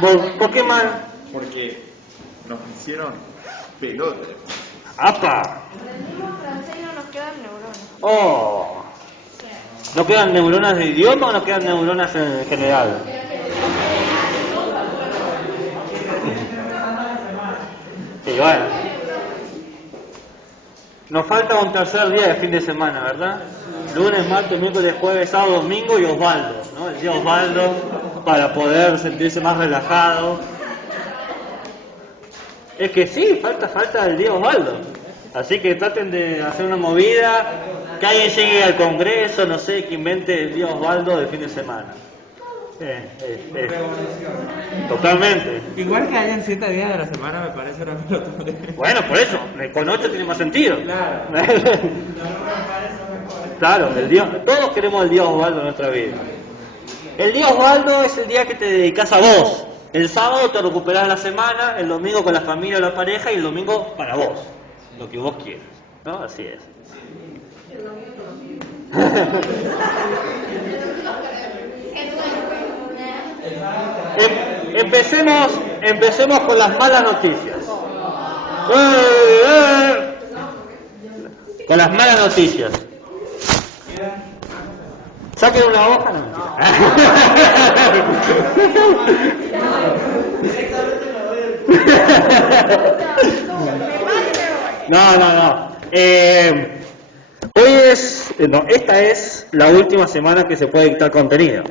¿Por qué mal? Porque nos hicieron pelotas. ¡Apa! Aprendimos francés y no nos quedan neuronas. ¡Oh! ¿No quedan neuronas de idioma o no quedan neuronas en general? Sí, bueno. Nos falta un tercer día de fin de semana, ¿verdad? Lunes, martes, miércoles, jueves, sábado, domingo y Osvaldo, ¿no? El día Osvaldo para poder sentirse más relajado. Es que sí, falta el día Osvaldo. Así que traten de hacer una movida, que alguien llegue al Congreso, no sé, que invente el día Osvaldo del fin de semana. Totalmente. Igual que hayan 7 días de la semana me parece una pelota. Bueno, por eso, con 8 tiene más sentido. Claro. Claro, todos queremos el día Osvaldo en nuestra vida. El día Osvaldo es el día que te dedicas a vos. El sábado te recuperás la semana, el domingo con la familia o la pareja y el domingo para vos. Lo que vos quieras, ¿no? Así es. Empecemos con las malas noticias. Con las malas noticias. Saquen una hoja, no mentira. Esta es la última semana que se puede dictar contenido.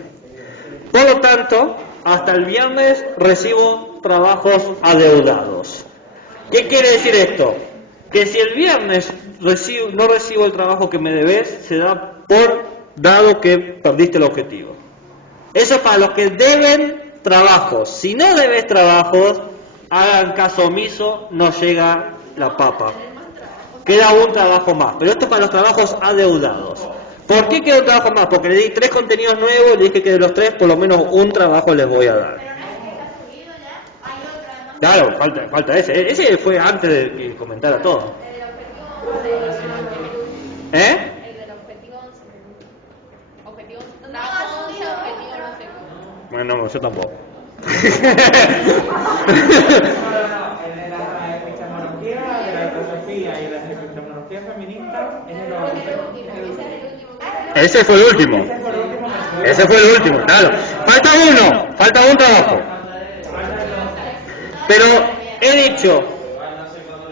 Por lo tanto, hasta el viernes recibo trabajos adeudados. ¿Qué quiere decir esto? Que si el viernes no recibo el trabajo que me debes, se da por dado que perdiste el objetivo. Eso es para los que deben trabajos. Si no debes trabajos, hagan caso omiso, no llega la papa. Queda un trabajo más. Pero esto es para los trabajos adeudados. ¿Por qué queda un trabajo más? Porque le di 3 contenidos nuevos y le dije que de los 3 por lo menos un trabajo les voy a dar. Claro, falta ese. Ese fue antes de que comentara todo. ¿Eh? Bueno, no, yo tampoco. El de la epistemología, de la filosofía y de la epistemología feminista es Ese fue el último. Ese fue el último, claro. Falta un trabajo. Pero he dicho,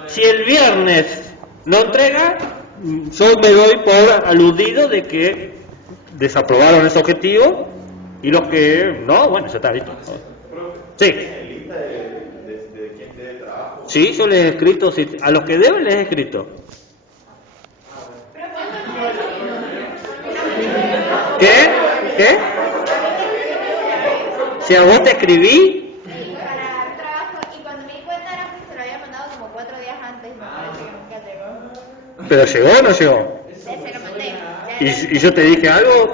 si el viernes no entrega, yo me doy por aludido de que desaprobaron ese objetivo y los que no, bueno, ya está listo. Sí. Sí, yo les he escrito, a los que deben les he escrito. ¿Qué? Si a vos te escribí. Para el trabajo, y cuando me di cuenta era que se lo había mandado como 4 días antes, me parece que nunca llegó. ¿Pero llegó o no llegó? Se lo mandé. ¿Y yo te dije algo?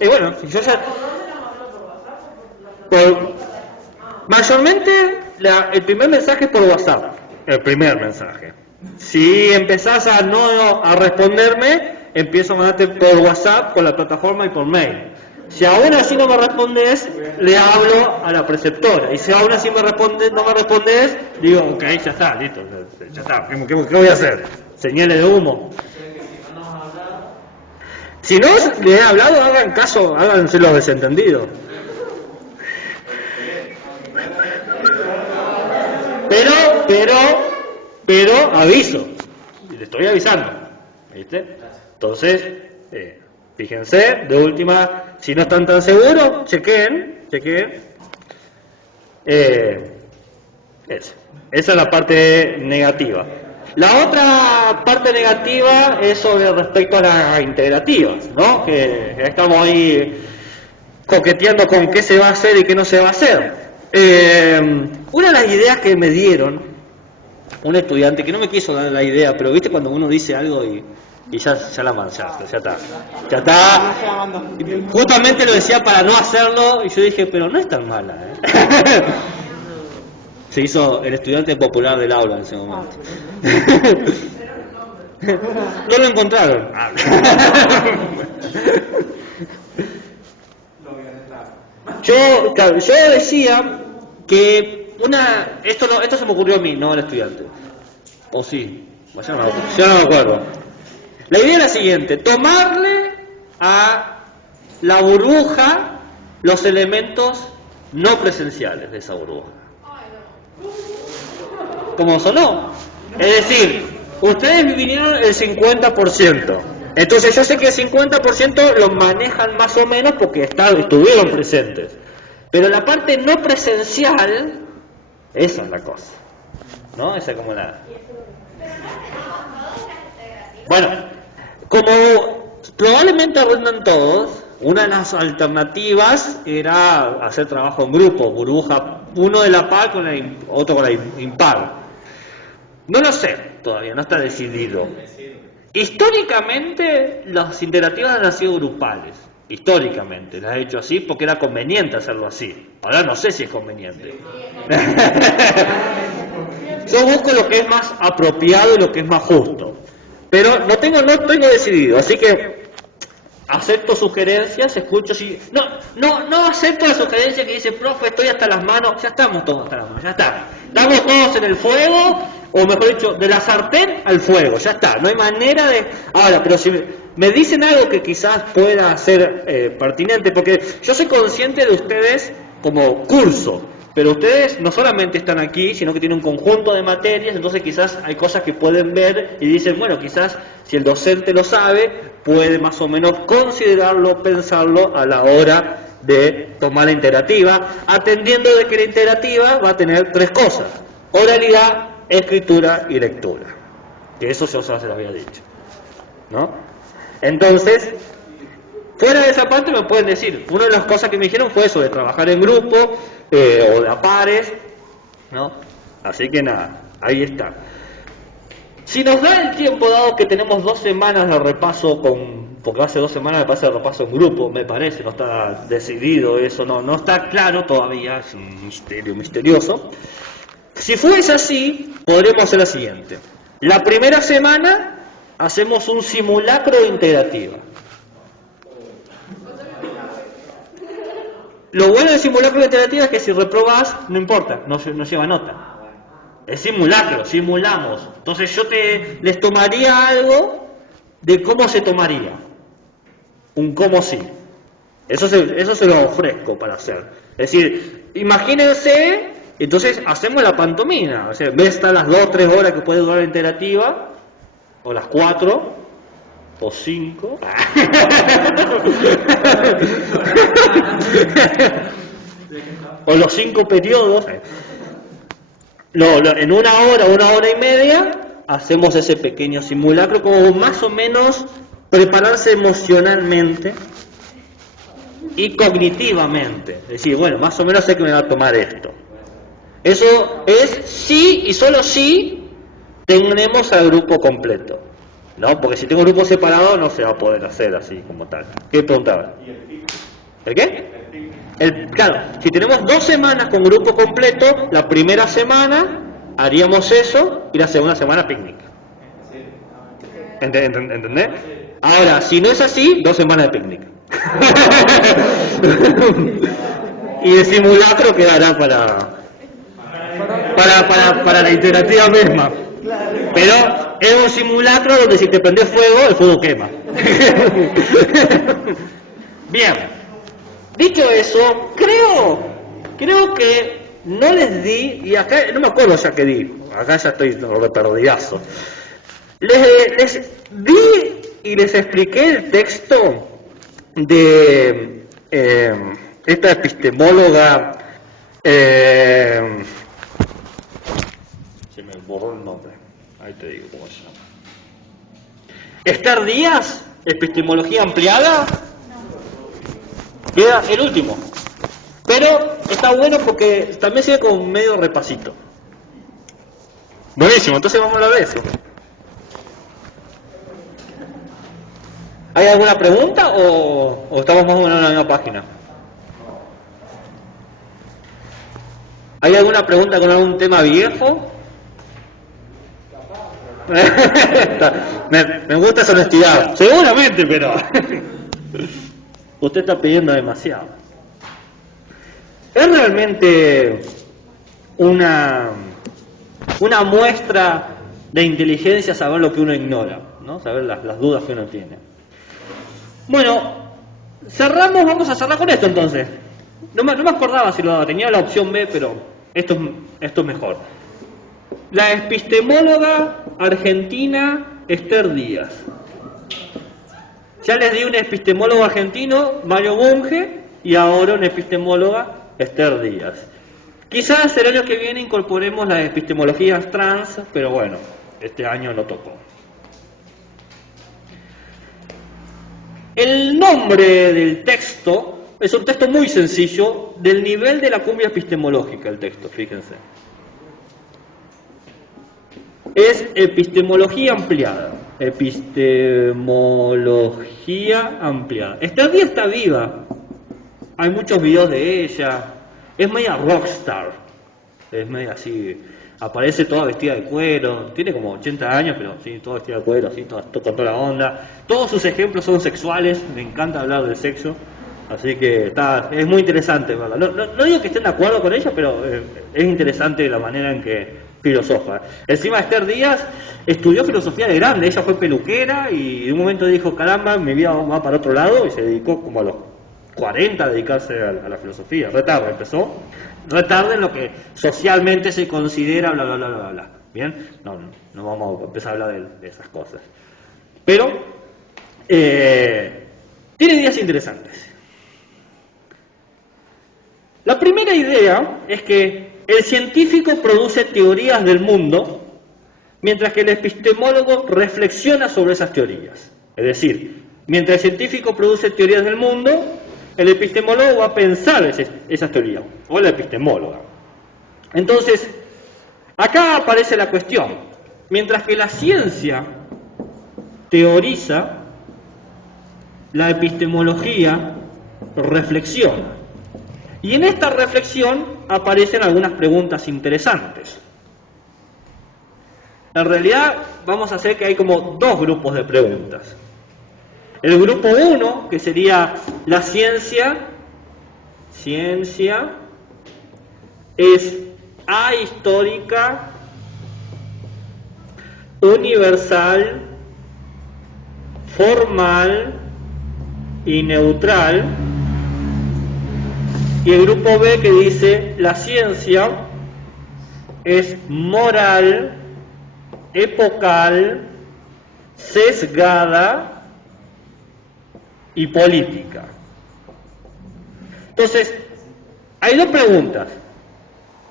Y bueno, yo ya... Mayormente, el primer mensaje es por WhatsApp. El primer mensaje. Si empezás a responderme, empiezo a mandarte por WhatsApp, por la plataforma y por mail. Si aún así no me respondes, le hablo a la preceptora. Y si aún así no me respondes, digo, ok, ya está, listo, ya está. ¿Qué voy a hacer? ¿Señales de humo? Si no les he hablado, hagan caso, háganse los desentendidos. Pero aviso, le estoy avisando, ¿viste? Entonces, fíjense, de última, si no están tan seguros, chequeen. Esa es la parte negativa. La otra parte negativa es sobre respecto a las integrativas, ¿no? Que estamos ahí coqueteando con qué se va a hacer y qué no se va a hacer. Una de las ideas que me dieron un estudiante, que no me quiso dar la idea, pero viste cuando uno dice algo y ya la manchaste, ya está. Justamente lo decía para no hacerlo y yo dije, pero no es tan mala, ¿eh? Se hizo el estudiante popular del aula en ese momento. No lo encontraron. Yo decía que esto se me ocurrió a mí, no al estudiante. O sí, ya no me acuerdo. La idea es la siguiente: tomarle a la burbuja los elementos no presenciales de esa burbuja. ¿Cómo sonó? Es decir, ustedes vinieron el 50%. Entonces yo sé que el 50% lo manejan más o menos porque estuvieron presentes. Pero la parte no presencial, esa es la cosa. ¿No? Esa es como la... Bueno, como probablemente arruinan todos, una de las alternativas era hacer trabajo en grupo, burbuja, uno de la par con otro con la impar. No lo sé todavía, no está decidido. Históricamente las interactivas han sido grupales, históricamente las he hecho así porque era conveniente hacerlo así. Ahora no sé si es conveniente. Yo busco lo que es más apropiado y lo que es más justo, pero no tengo decidido, así que acepto sugerencias, escucho si... No acepto la sugerencia que dice, profe, estoy hasta las manos. Ya estamos todos hasta las manos, ya está. Estamos todos en el fuego, o mejor dicho, de la sartén al fuego, ya está. No hay manera de... Ahora, pero si me dicen algo que quizás pueda ser pertinente, porque yo soy consciente de ustedes como curso, pero ustedes no solamente están aquí, sino que tienen un conjunto de materias, entonces quizás hay cosas que pueden ver y dicen, bueno, quizás si el docente lo sabe, puede más o menos considerarlo, pensarlo a la hora de tomar la integrativa, atendiendo de que la integrativa va a tener tres cosas: oralidad, escritura y lectura. Que eso ya se lo había dicho, ¿no? Entonces, fuera de esa parte me pueden decir, una de las cosas que me dijeron fue eso, de trabajar en grupo, o de a pares, ¿no? Así que nada, ahí está. Si nos da el tiempo, dado que tenemos 2 semanas de repaso porque hace 2 semanas me parece de repaso en grupo, me parece, no está decidido eso, no está claro todavía, es un misterio misterioso. Si fuese así, podríamos hacer la siguiente: la primera semana hacemos un simulacro de integrativa. Lo bueno del simulacro de integrativa es que si reprobás, no importa, no lleva nota. Es simulacro, simulamos. Entonces yo les tomaría algo de cómo se tomaría. Un cómo sí. Eso se lo ofrezco para hacer. Es decir, imagínense, entonces hacemos la pantomima. O sea, en vez de estar las 2 o 3 horas que puede durar la integrativa, o las 4, o 5. O los 5 periodos. En 1 hora, 1 hora y media, hacemos ese pequeño simulacro, como más o menos prepararse emocionalmente y cognitivamente. Es decir, bueno, más o menos sé que me va a tomar esto. Eso es si y solo si tenemos al grupo completo, ¿no? Porque si tengo un grupo separado no se va a poder hacer así como tal. ¿Qué preguntaba? ¿El qué? Claro, si tenemos 2 semanas con grupo completo, la primera semana haríamos eso y la segunda semana picnic. ¿Entendés? Ahora, si no es así, 2 semanas de picnic. Y el simulacro quedará para la integrativa misma. Pero es un simulacro donde si te prendes fuego, el fuego quema. Bien. Dicho eso, creo que no les di, y acá no me acuerdo ya que di, acá ya estoy reperdidazo. Les di y les expliqué el texto de esta epistemóloga, se me borró el nombre, ahí te digo cómo se llama. Esther Díaz, epistemología ampliada. Queda el último, pero está bueno porque también sigue como medio repasito. Buenísimo, entonces vamos a hablar de eso. ¿Hay alguna pregunta o estamos más o menos en la misma página? ¿Hay alguna pregunta con algún tema viejo? me gusta esa honestidad, seguramente, pero... Usted está pidiendo demasiado. Es realmente una muestra de inteligencia saber lo que uno ignora, ¿no? Saber las dudas que uno tiene. Bueno, vamos a cerrar con esto entonces. No me acordaba si lo daba, tenía la opción B, pero esto es mejor. La epistemóloga argentina Esther Díaz. Ya les di un epistemólogo argentino, Mario Bunge, y ahora una epistemóloga, Esther Díaz. Quizás el año que viene incorporemos las epistemologías trans, pero bueno, este año no tocó. El nombre del texto es un texto muy sencillo, del nivel de la cumbia epistemológica el texto, fíjense. Es epistemología ampliada. Epistemología ampliada. Esther Díaz está viva. Hay muchos videos de ella. Es media rockstar. Es media así. Aparece toda vestida de cuero. Tiene como 80 años, pero sí, toda vestida de cuero, así, con toda la onda. Todos sus ejemplos son sexuales. Me encanta hablar del sexo. Así que es muy interesante, ¿verdad? No digo que estén de acuerdo con ella, pero es interesante la manera en que filosofa. Encima Esther Díaz estudió filosofía de grande, ella fue peluquera y de un momento dijo, caramba, mi vida va para otro lado, y se dedicó como a los 40 a dedicarse a la filosofía. Retarde empezó, retarde en lo que socialmente se considera bla bla bla bla bla. Bien, no vamos a empezar a hablar de esas cosas. Pero tiene ideas interesantes. La primera idea es que el científico produce teorías del mundo, mientras que el epistemólogo reflexiona sobre esas teorías. Es decir, mientras el científico produce teorías del mundo, el epistemólogo va a pensar esas teorías, o la epistemóloga. Entonces, acá aparece la cuestión. Mientras que la ciencia teoriza, la epistemología reflexiona. Y en esta reflexión aparecen algunas preguntas interesantes. En realidad vamos a hacer que hay como dos grupos de preguntas. El grupo 1, que sería la ciencia es ahistórica, universal, formal y neutral. Y el grupo B que dice la ciencia es moral, epocal, sesgada y política. Entonces, hay dos preguntas.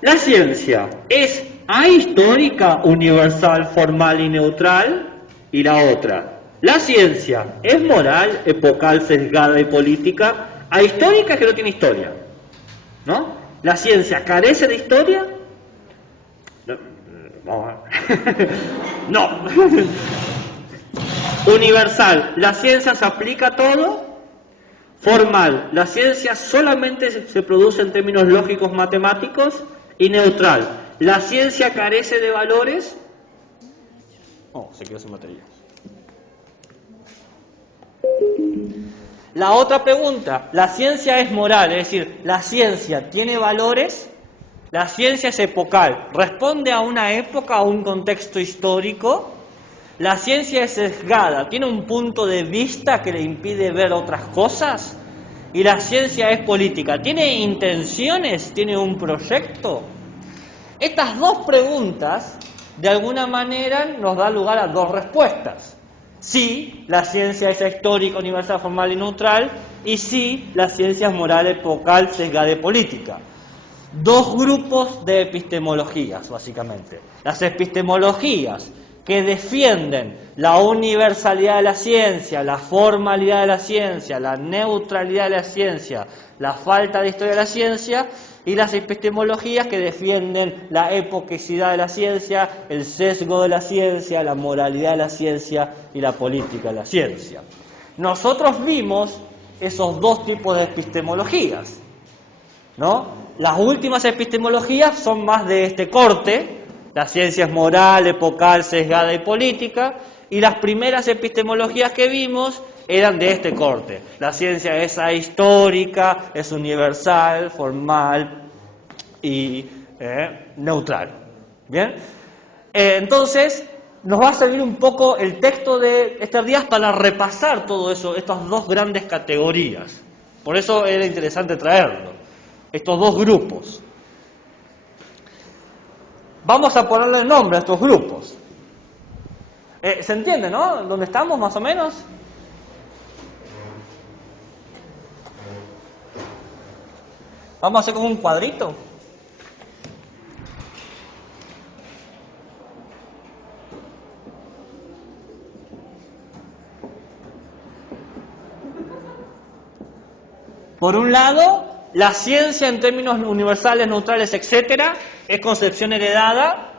¿La ciencia es ahistórica, universal, formal y neutral? Y la otra, ¿la ciencia es moral, epocal, sesgada y política? Ahistórica es que no tiene historia, ¿no? ¿La ciencia carece de historia? No. Vamos a ver. No. Universal, ¿la ciencia se aplica a todo? Formal, ¿la ciencia solamente se produce en términos lógicos matemáticos? Y neutral, ¿la ciencia carece de valores? Oh, se quedó sin batería. La otra pregunta, ¿la ciencia es moral? Es decir, ¿la ciencia tiene valores? ¿La ciencia es epocal? ¿Responde a una época, a un contexto histórico? ¿La ciencia es sesgada? ¿Tiene un punto de vista que le impide ver otras cosas? ¿Y la ciencia es política? ¿Tiene intenciones? ¿Tiene un proyecto? Estas dos preguntas, de alguna manera, nos dan lugar a dos respuestas. Sí, la ciencia es histórica, universal, formal y neutral, y sí, la ciencia es moral, epocal, sesgada y política. Dos grupos de epistemologías, básicamente. Las epistemologías que defienden la universalidad de la ciencia, la formalidad de la ciencia, la neutralidad de la ciencia, la falta de historia de la ciencia, y las epistemologías que defienden la epoquicidad de la ciencia, el sesgo de la ciencia, la moralidad de la ciencia y la política de la ciencia. Nosotros vimos esos dos tipos de epistemologías, ¿no? Las últimas epistemologías son más de este corte. La ciencia es moral, epocal, sesgada y política, y las primeras epistemologías que vimos eran de este corte. La ciencia es ahistórica, es universal, formal y neutral. ¿Bien? Entonces, nos va a servir un poco el texto de Esther Díaz para repasar todo eso, estas dos grandes categorías. Por eso era interesante traerlo, estos dos grupos. Vamos a ponerle nombre a estos grupos. ¿Se entiende, no? ¿Dónde estamos, más o menos? Vamos a hacer como un cuadrito. Por un lado, la ciencia en términos universales, neutrales, etcétera, es concepción heredada.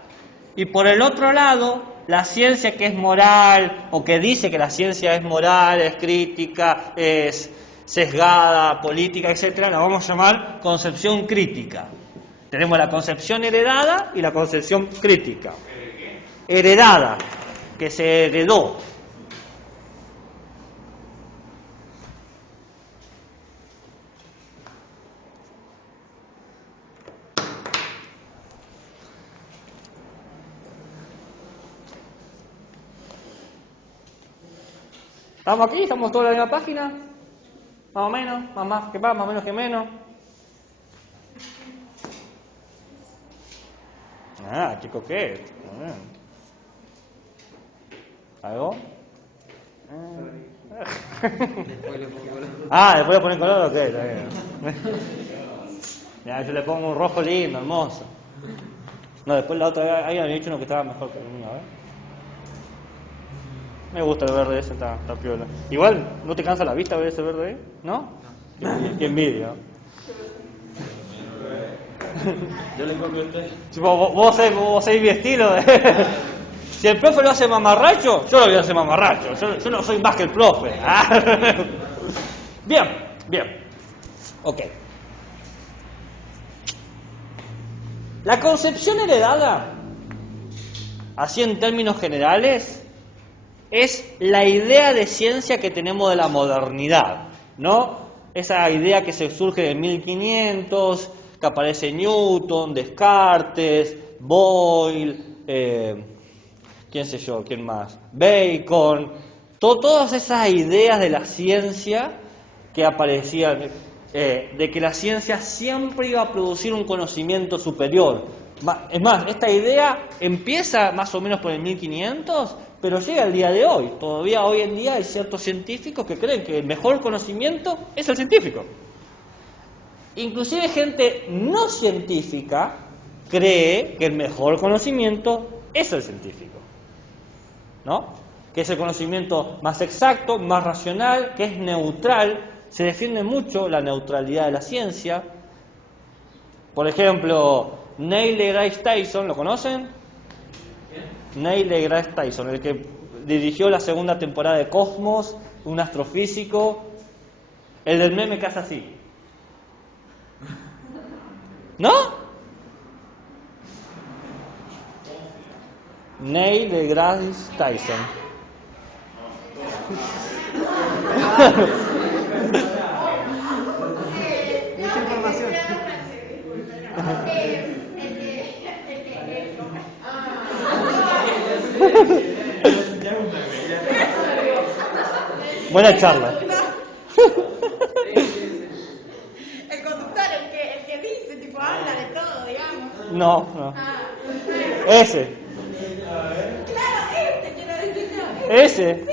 Y por el otro lado, la ciencia que es moral, o que dice que la ciencia es moral, es crítica, es sesgada, política, etcétera, la vamos a llamar concepción crítica. Tenemos la concepción heredada y la concepción crítica. Heredada, que se heredó. ¿Estamos aquí? ¿Estamos todos en la misma página? Más o menos, más que más o menos que menos. Ah, qué coquete. ¿Algo? Ah, después le ponen color, ok, está bien. Ya, yo le pongo un rojo lindo, hermoso. No, después la otra, ahí había dicho uno que estaba mejor que el mío, a ver. Me gusta el verde ese, está piola. Igual, ¿no te cansa la vista ver ese verde ahí? ¿No? Qué envidia. Yo le copio a usted. Vos seguís mi estilo. Si el profe lo hace mamarracho, yo lo voy a hacer mamarracho. Yo no soy más que el profe. Bien. Ok. La concepción heredada, así en términos generales, es la idea de ciencia que tenemos de la modernidad, ¿no? Esa idea que se surge en 1500, que aparece Newton, Descartes, Boyle, quién más, Bacon, todas esas ideas de la ciencia que aparecían, de que la ciencia siempre iba a producir un conocimiento superior. Es más, esta idea empieza más o menos por el 1500, pero llega al día de hoy. Todavía hoy en día hay ciertos científicos que creen que el mejor conocimiento es el científico. Inclusive gente no científica cree que el mejor conocimiento es el científico, ¿no? Que es el conocimiento más exacto, más racional, que es neutral. Se defiende mucho la neutralidad de la ciencia. Por ejemplo, Neil deGrasse Tyson, ¿lo conocen? Neil deGrasse Tyson, el que dirigió la segunda temporada de Cosmos, un astrofísico, el del meme que hace así. ¿No? Neil deGrasse Tyson. Mucha información. Buena charla. El conductor, el que dice, tipo, habla de todo, digamos. No. Ah. Ese. Claro, quiero decir yo. Ese. Sí,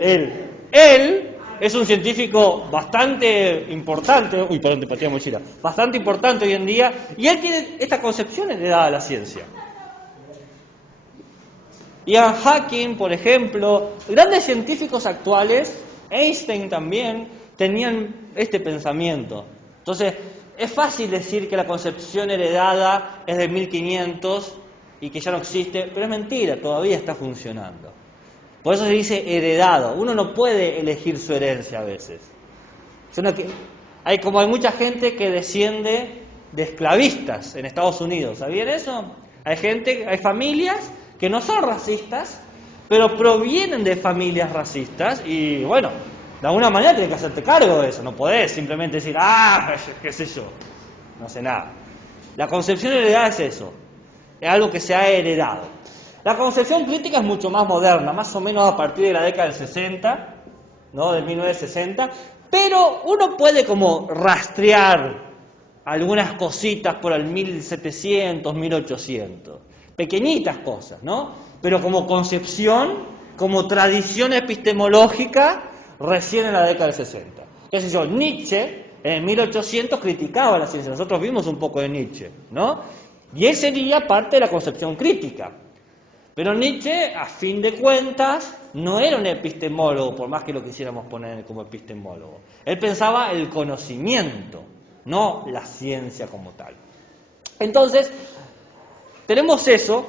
Él es un científico bastante importante, bastante importante hoy en día, y él tiene esta concepción heredada de la ciencia. Ian Hawking, por ejemplo, grandes científicos actuales, Einstein también, tenían este pensamiento. Entonces, es fácil decir que la concepción heredada es de 1500 y que ya no existe, pero es mentira, todavía está funcionando. Por eso se dice heredado. Uno no puede elegir su herencia a veces. Hay mucha gente que desciende de esclavistas en Estados Unidos. ¿Sabían eso? Hay familias que no son racistas, pero provienen de familias racistas y bueno, de alguna manera tienes que hacerte cargo de eso. No podés simplemente decir, qué sé yo. no sé nada. La concepción heredada es eso, es algo que se ha heredado. La concepción crítica es mucho más moderna, más o menos a partir de la década del 60, ¿no? De 1960, pero uno puede como rastrear algunas cositas por el 1700, 1800, pequeñitas cosas, ¿no? Pero como concepción, como tradición epistemológica, recién en la década del 60. ¿Qué sé yo? Nietzsche en 1800 criticaba la ciencia, nosotros vimos un poco de Nietzsche, ¿no? Y él sería parte de la concepción crítica. Pero Nietzsche, a fin de cuentas, no era un epistemólogo, por más que lo quisiéramos poner como epistemólogo. Él pensaba el conocimiento, no la ciencia como tal. Entonces, tenemos eso,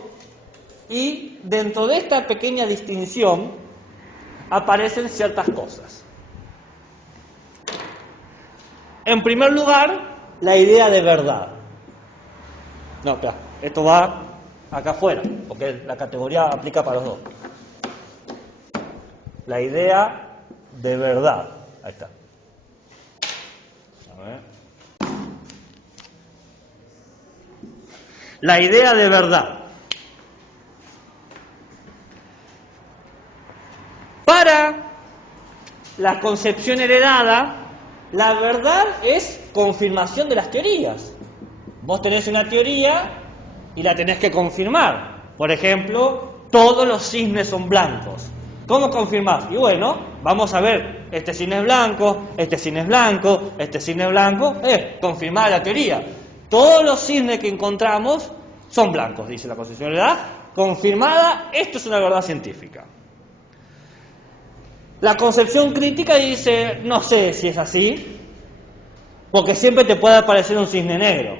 y dentro de esta pequeña distinción aparecen ciertas cosas. En primer lugar, la idea de verdad. No, espera, esto va acá afuera, porque la categoría aplica para los dos. La idea de verdad. Ahí está. A ver. La idea de verdad. Para la concepción heredada, la verdad es confirmación de las teorías. Vos tenés una teoría y la tenés que confirmar. Por ejemplo, todos los cisnes son blancos. ¿Cómo confirmás? Y bueno, vamos a ver, este cisne es blanco, este cisne es blanco, este cisne es blanco. Confirmada la teoría. Todos los cisnes que encontramos son blancos, dice la concepción heredada. Confirmada, esto es una verdad científica. La concepción crítica dice, no sé si es así, porque siempre te puede aparecer un cisne negro.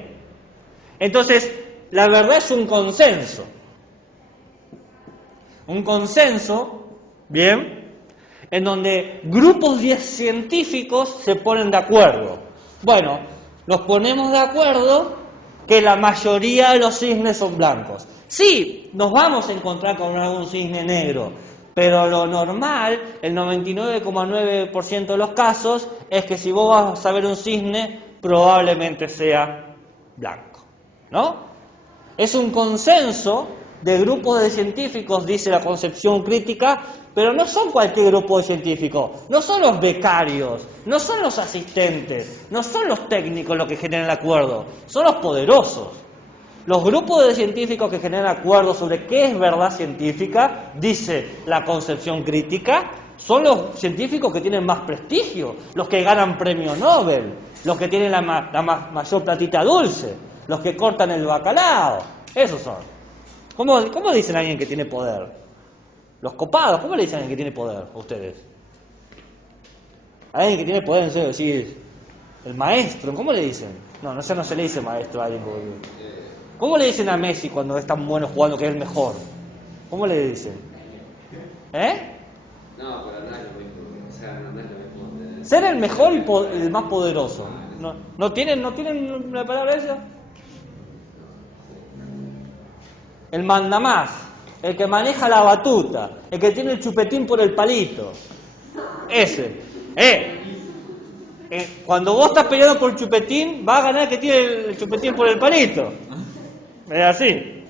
Entonces, la verdad es un consenso. Un consenso, ¿bien? En donde grupos de científicos se ponen de acuerdo. Bueno, nos ponemos de acuerdo que la mayoría de los cisnes son blancos. Sí, nos vamos a encontrar con algún cisne negro, pero lo normal, el 99,9% de los casos, es que si vos vas a ver un cisne, probablemente sea blanco, ¿no? Es un consenso de grupos de científicos, dice la concepción crítica, pero no son cualquier grupo de científicos, no son los becarios, no son los asistentes, no son los técnicos los que generan el acuerdo, son los poderosos. Los grupos de científicos que generan acuerdos sobre qué es verdad científica, dice la concepción crítica, son los científicos que tienen más prestigio, los que ganan premio Nobel, los que tienen la mayor platita dulce, los que cortan el bacalao, esos son. ¿Cómo dicen a alguien que tiene poder? Los copados, ¿cómo le dicen a alguien que tiene poder a ustedes? A alguien que tiene poder, en serio, decir, el maestro, ¿cómo le dicen? No se le dice maestro a alguien. ¿Cómo le dicen a Messi cuando es tan bueno jugando que es el mejor? ¿Cómo le dicen? No, pero no es lo mismo. O sea, no es lo mismo. Ser el mejor y el más poderoso. ¿No tienen una palabra esa? El mandamás, el que maneja la batuta, el que tiene el chupetín por el palito. Ese. Cuando vos estás peleando por el chupetín, va a ganar el que tiene el chupetín por el palito. Es así.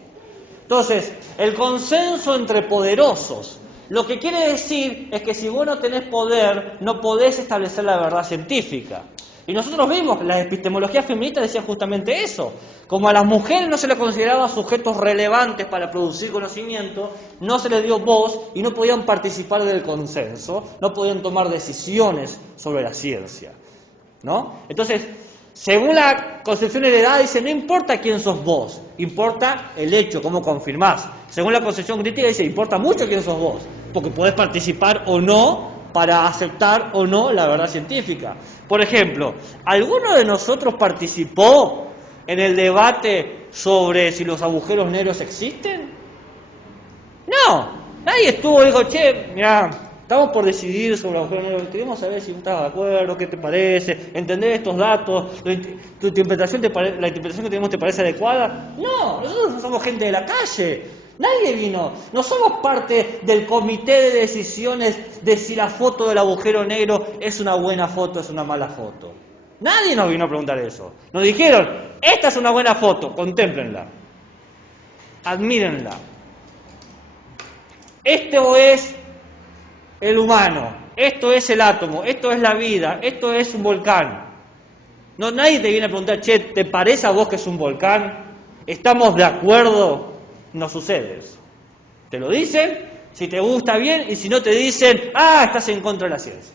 Entonces, el consenso entre poderosos. Lo que quiere decir es que si vos no tenés poder, no podés establecer la verdad científica. Y nosotros vimos, la epistemología feminista decía justamente eso. Como a las mujeres no se les consideraba sujetos relevantes para producir conocimiento, no se les dio voz y no podían participar del consenso, no podían tomar decisiones sobre la ciencia, ¿no? Entonces, según la concepción heredada, dice, no importa quién sos vos, importa el hecho, cómo confirmás. Según la concepción crítica, dice, importa mucho quién sos vos, porque podés participar o no para aceptar o no la verdad científica. Por ejemplo, ¿alguno de nosotros participó en el debate sobre si los agujeros negros existen? No, nadie estuvo y dijo, che, mirá, estamos por decidir sobre los agujeros negros, queremos saber si estás de acuerdo, qué te parece, entender estos datos, tu interpretación la interpretación que tenemos te parece adecuada. No, nosotros no somos gente de la calle. Nadie vino, no somos parte del comité de decisiones de si la foto del agujero negro es una buena foto o es una mala foto. Nadie nos vino a preguntar eso. Nos dijeron, esta es una buena foto, contémplenla. Admírenla. Esto es el humano, esto es el átomo, esto es la vida, esto es un volcán. No, nadie te viene a preguntar, che, ¿te parece a vos que es un volcán? ¿Estamos de acuerdo? No sucede eso. Te lo dicen, si te gusta bien, y si no te dicen, estás en contra de la ciencia.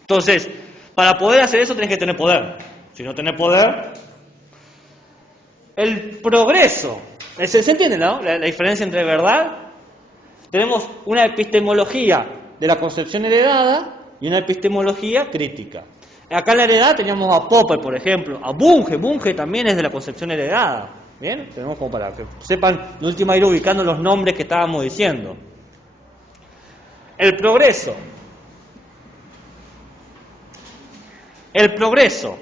Entonces, para poder hacer eso tenés que tener poder. Si no tenés poder, el progreso. ¿Se entiende, no? La diferencia entre verdad. Tenemos una epistemología de la concepción heredada y una epistemología crítica. Acá en la heredad teníamos a Popper, por ejemplo, a Bunge. Bunge también es de la concepción heredada. ¿Bien? Tenemos como para que sepan, de última ir ubicando los nombres que estábamos diciendo. El progreso. El progreso.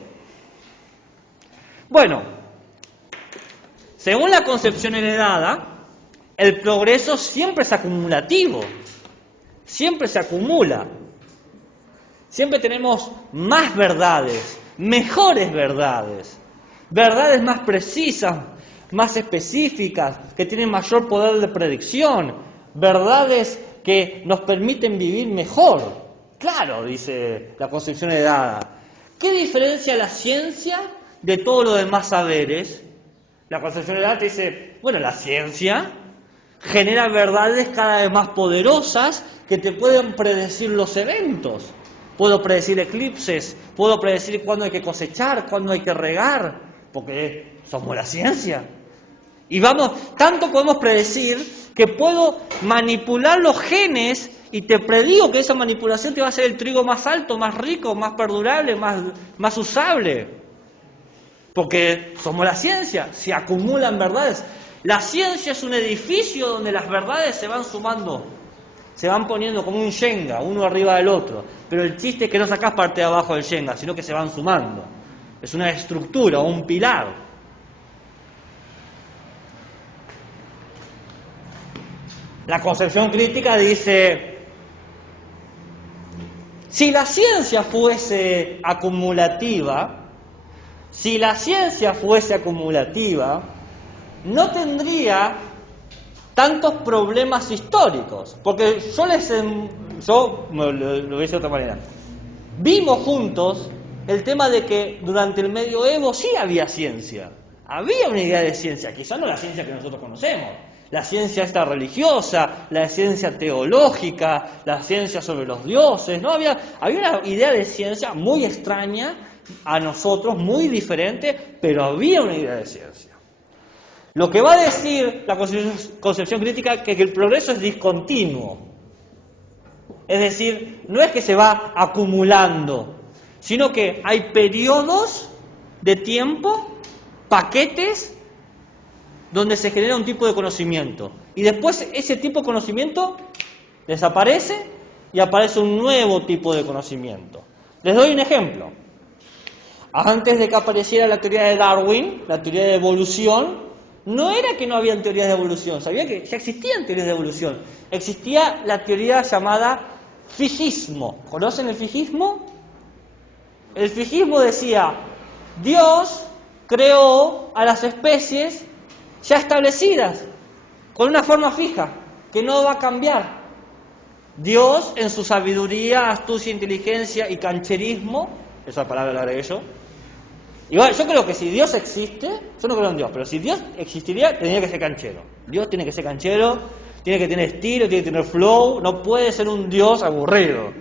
Bueno, según la concepción heredada, el progreso siempre es acumulativo, siempre se acumula. Siempre tenemos más verdades, mejores verdades, verdades más precisas, más específicas, que tienen mayor poder de predicción, verdades que nos permiten vivir mejor. Claro, dice la concepción heredada. ¿Qué diferencia la ciencia de todos los demás saberes? La concepción heredada te dice, bueno, la ciencia genera verdades cada vez más poderosas que te pueden predecir los eventos. Puedo predecir eclipses, puedo predecir cuándo hay que cosechar, cuándo hay que regar, porque somos la ciencia. Y tanto podemos predecir que puedo manipular los genes y te predigo que esa manipulación te va a hacer el trigo más alto, más rico, más perdurable, más usable. Porque somos la ciencia, se acumulan verdades. La ciencia es un edificio donde las verdades se van sumando, se van poniendo como un Shenga, uno arriba del otro. Pero el chiste es que no sacás parte de abajo del Shenga, sino que se van sumando. Es una estructura, un pilar. La concepción crítica dice, si la ciencia fuese acumulativa, no tendría tantos problemas históricos, porque yo lo voy a decir de otra manera. Vimos juntos el tema de que durante el medioevo sí había ciencia, había una idea de ciencia, quizá no la ciencia que nosotros conocemos, la ciencia esta religiosa, la ciencia teológica, la ciencia sobre los dioses, ¿no? Había una idea de ciencia muy extraña a nosotros, muy diferente, pero había una idea de ciencia. Lo que va a decir la concepción crítica es que el progreso es discontinuo. Es decir, no es que se va acumulando, sino que hay periodos de tiempo, paquetes, donde se genera un tipo de conocimiento. Y después ese tipo de conocimiento desaparece y aparece un nuevo tipo de conocimiento. Les doy un ejemplo. Antes de que apareciera la teoría de Darwin, la teoría de evolución, no era que no habían teorías de evolución, sabía que ya existían teorías de evolución. Existía la teoría llamada fijismo. ¿Conocen el fijismo? El fijismo decía, Dios creó a las especies ya establecidas, con una forma fija, que no va a cambiar. Dios, en su sabiduría, astucia, inteligencia y cancherismo, esa palabra la agregué yo. Igual, yo creo que si Dios existe, yo no creo en Dios, pero si Dios existiría, tendría que ser canchero. Dios tiene que ser canchero, tiene que tener estilo, tiene que tener flow, no puede ser un Dios aburrido.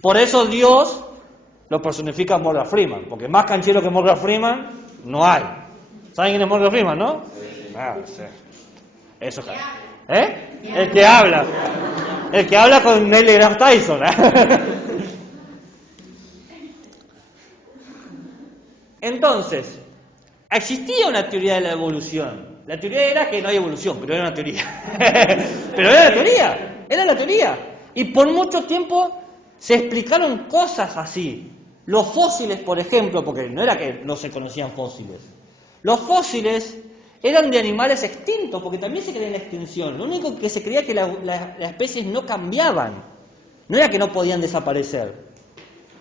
Por eso Dios lo personifica Morgan Freeman, porque más canchero que Morgan Freeman no hay. ¿Saben quién es Morgan Freeman, no? Sí. Eso es. El que habla. El que habla con Neil deGrasse Tyson. Entonces, existía una teoría de la evolución. La teoría era que no hay evolución, pero era una teoría. Pero era la teoría. Y por mucho tiempo se explicaron cosas así. Los fósiles, por ejemplo, porque no era que no se conocían fósiles. Los fósiles eran de animales extintos, porque también se creía en la extinción. Lo único que se creía es que las especies no cambiaban. No era que no podían desaparecer.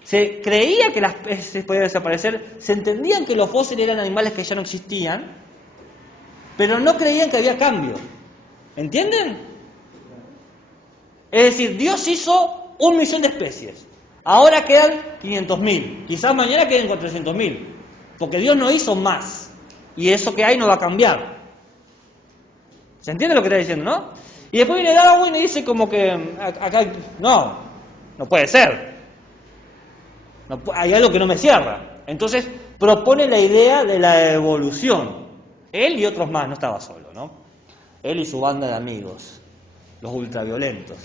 Se creía que las especies podían desaparecer, se entendían que los fósiles eran animales que ya no existían, pero no creían que había cambio. ¿Entienden? Es decir, Dios hizo 1 millón de especies. Ahora quedan 500.000. Quizás mañana queden 400.000. Porque Dios no hizo más. Y eso que hay no va a cambiar. ¿Se entiende lo que está diciendo, no? Y después viene Darwin y dice como que acá no puede ser. Hay algo que no me cierra. Entonces propone la idea de la evolución. Él y otros más, no estaba solo, ¿no? Él y su banda de amigos, los ultraviolentos.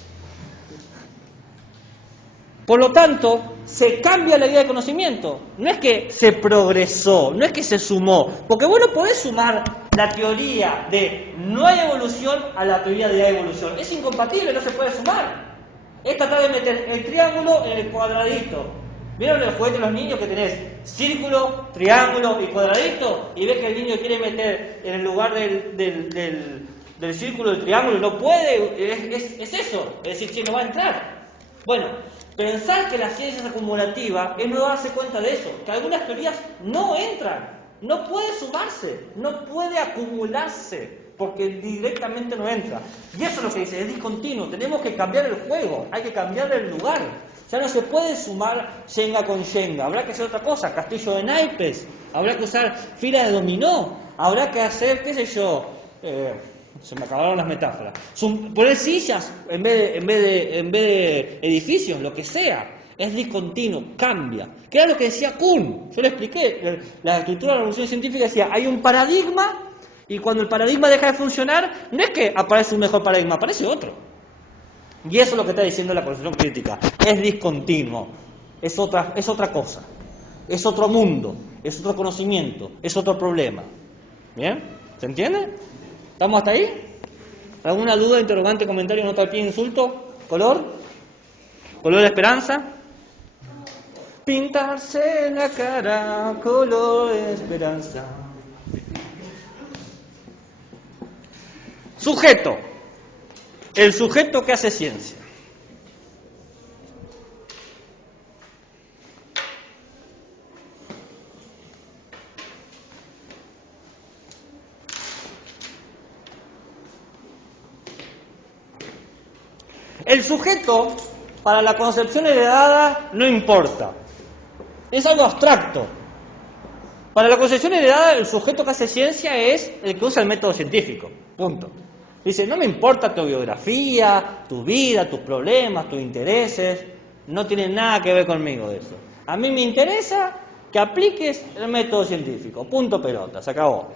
Por lo tanto, se cambia la idea de conocimiento. No es que se progresó, no es que se sumó. Porque vos no podés sumar la teoría de no hay evolución a la teoría de hay evolución. Es incompatible, no se puede sumar. Es tratar de meter el triángulo en el cuadradito. ¿Vieron el juguete de los niños que tenés círculo, triángulo y cuadradito? Y ves que el niño quiere meter en el lugar del círculo el triángulo y no puede. Es eso. Es decir, que no va a entrar. Bueno, pensar que la ciencia es acumulativa es no darse cuenta de eso, que algunas teorías no entran, no puede sumarse, no puede acumularse, porque directamente no entra. Y eso es lo que dice, es discontinuo, tenemos que cambiar el juego, hay que cambiar el lugar. Ya no se puede sumar Shenga con Shenga, habrá que hacer otra cosa, castillo de naipes, habrá que usar fila de dominó, habrá que hacer, qué sé yo, se me acabaron las metáforas. Poner sillas en vez de edificios, lo que sea. Es discontinuo, cambia. ¿Qué era lo que decía Kuhn? Yo le expliqué. La estructura de la revolución científica decía, hay un paradigma y cuando el paradigma deja de funcionar, no es que aparece un mejor paradigma, aparece otro. Y eso es lo que está diciendo la concepción crítica. Es discontinuo. Es otra cosa. Es otro mundo. Es otro conocimiento. Es otro problema. ¿Bien? ¿Se entiende? ¿Estamos hasta ahí? ¿Alguna duda, interrogante, comentario, nota al pie, insulto? ¿Color? ¿Color de esperanza? Pintarse la cara, color de esperanza. Sujeto. El sujeto que hace ciencia. El sujeto, para la concepción heredada, no importa. Es algo abstracto. Para la concepción heredada, el sujeto que hace ciencia es el que usa el método científico. Punto. Dice, no me importa tu biografía, tu vida, tus problemas, tus intereses. No tiene nada que ver conmigo eso. A mí me interesa que apliques el método científico. Punto pelota, se acabó.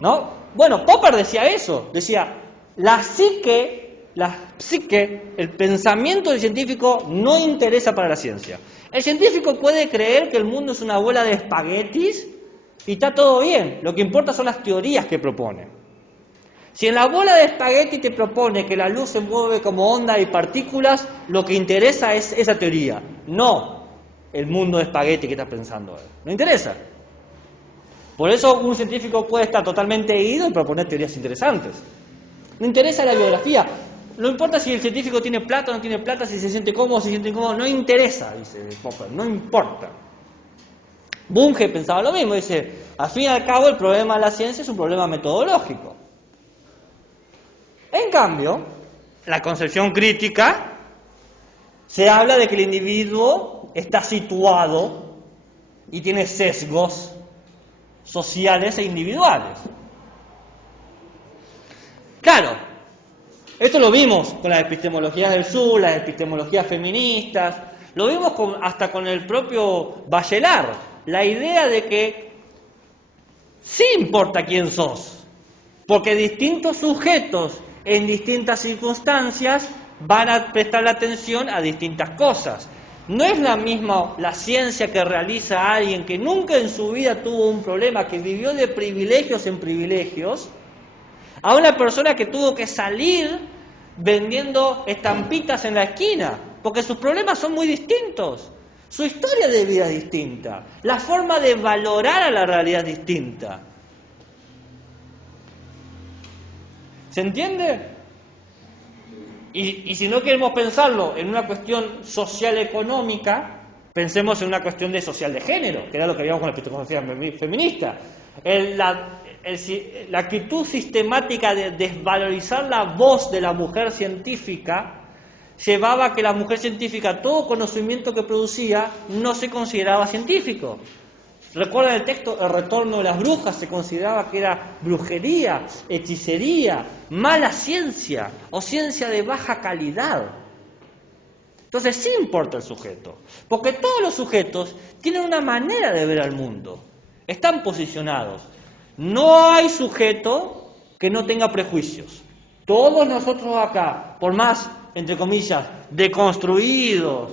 ¿No? Bueno, Popper decía eso. Decía, la psique, el pensamiento del científico no interesa para la ciencia. El científico puede creer que el mundo es una bola de espaguetis y está todo bien. Lo que importa son las teorías que propone. Si en la bola de espagueti te propone que la luz se mueve como onda y partículas, lo que interesa es esa teoría, no el mundo de espagueti que estás pensando. No interesa. Por eso un científico puede estar totalmente ido y proponer teorías interesantes. No interesa la biografía. No importa si el científico tiene plata o no tiene plata, si se siente cómodo o si se siente incómodo. No interesa, dice Popper, no importa. Bunge pensaba lo mismo, dice, al fin y al cabo el problema de la ciencia es un problema metodológico. En cambio, la concepción crítica se habla de que el individuo está situado y tiene sesgos sociales e individuales. Claro, esto lo vimos con las epistemologías del sur, las epistemologías feministas, lo vimos hasta con el propio Bachelard, la idea de que sí importa quién sos, porque distintos sujetos en distintas circunstancias van a prestar atención a distintas cosas. No es la misma la ciencia que realiza alguien que nunca en su vida tuvo un problema, que vivió de privilegios en privilegios, a una persona que tuvo que salir vendiendo estampitas en la esquina, porque sus problemas son muy distintos, su historia de vida es distinta, la forma de valorar a la realidad es distinta. ¿Se entiende? Y si no queremos pensarlo en una cuestión social económica, pensemos en una cuestión de social de género, que era lo que habíamos con la epistemología feminista. La actitud sistemática de desvalorizar la voz de la mujer científica llevaba a que la mujer científica, todo conocimiento que producía, no se consideraba científico. Recuerden el texto, el retorno de las brujas, se consideraba que era brujería, hechicería, mala ciencia o ciencia de baja calidad. Entonces sí importa el sujeto, porque todos los sujetos tienen una manera de ver al mundo, están posicionados. No hay sujeto que no tenga prejuicios. Todos nosotros acá, por más, entre comillas, deconstruidos,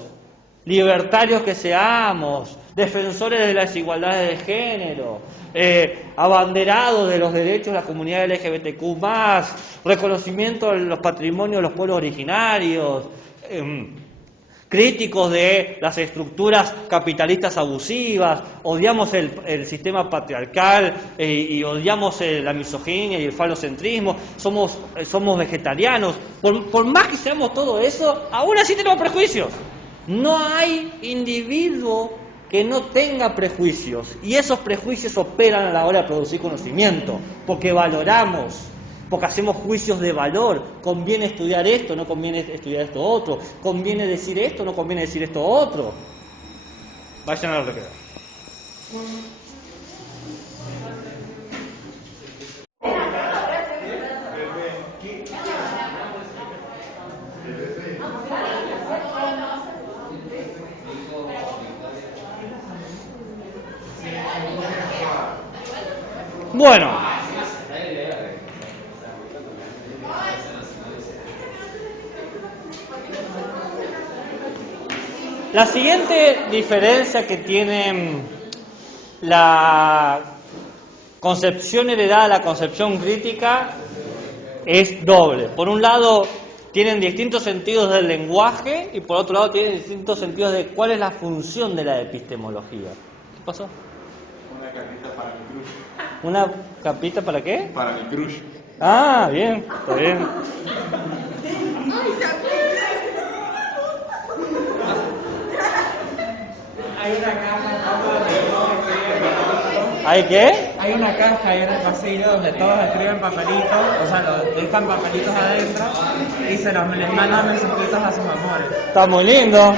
libertarios que seamos, defensores de las igualdades de género, abanderados de los derechos de la comunidad LGBTQ+, reconocimiento de los patrimonios de los pueblos originarios, críticos de las estructuras capitalistas abusivas, odiamos el sistema patriarcal y odiamos la misoginia y el falocentrismo, somos vegetarianos. Por más que seamos todo eso, aún así tenemos prejuicios. No hay individuo que no tenga prejuicios, y esos prejuicios operan a la hora de producir conocimiento, porque valoramos, porque hacemos juicios de valor. Conviene estudiar esto, no conviene estudiar esto otro, conviene decir esto, no conviene decir esto otro. Vayan a los recreos. Bueno, la siguiente diferencia que tiene la concepción heredada, la concepción crítica, es doble. Por un lado, tienen distintos sentidos del lenguaje y por otro lado tienen distintos sentidos de cuál es la función de la epistemología. ¿Qué pasó? Una capita para mi crush. ¿Una capita para qué? Para mi crush. Ah, bien, está bien. Hay una caja donde todos escriben. ¿Hay qué? Hay una caja ahí en el pasillo donde todos escriben papelitos, o sea, dejan papelitos adentro y les mandan mensajitos a sus amores. Está muy lindo.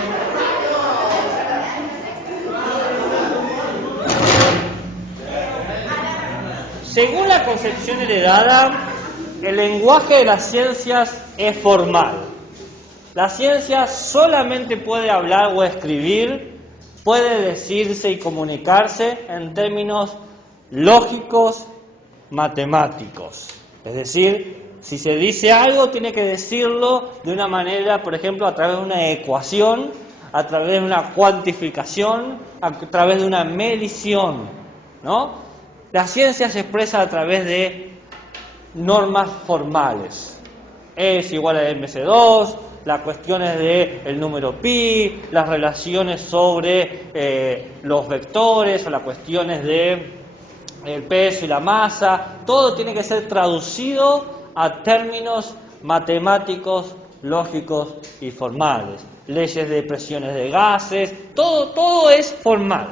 Según la concepción heredada, el lenguaje de las ciencias es formal. La ciencia solamente puede hablar o escribir, puede decirse y comunicarse en términos lógicos, matemáticos. Es decir, si se dice algo, tiene que decirlo de una manera, por ejemplo, a través de una ecuación, a través de una cuantificación, a través de una medición, ¿no? La ciencia se expresa a través de normas formales. E es igual a MC2, las cuestiones del número pi, las relaciones sobre los vectores o las cuestiones de el peso y la masa, todo tiene que ser traducido a términos matemáticos, lógicos y formales. Leyes de presiones de gases, todo es formal.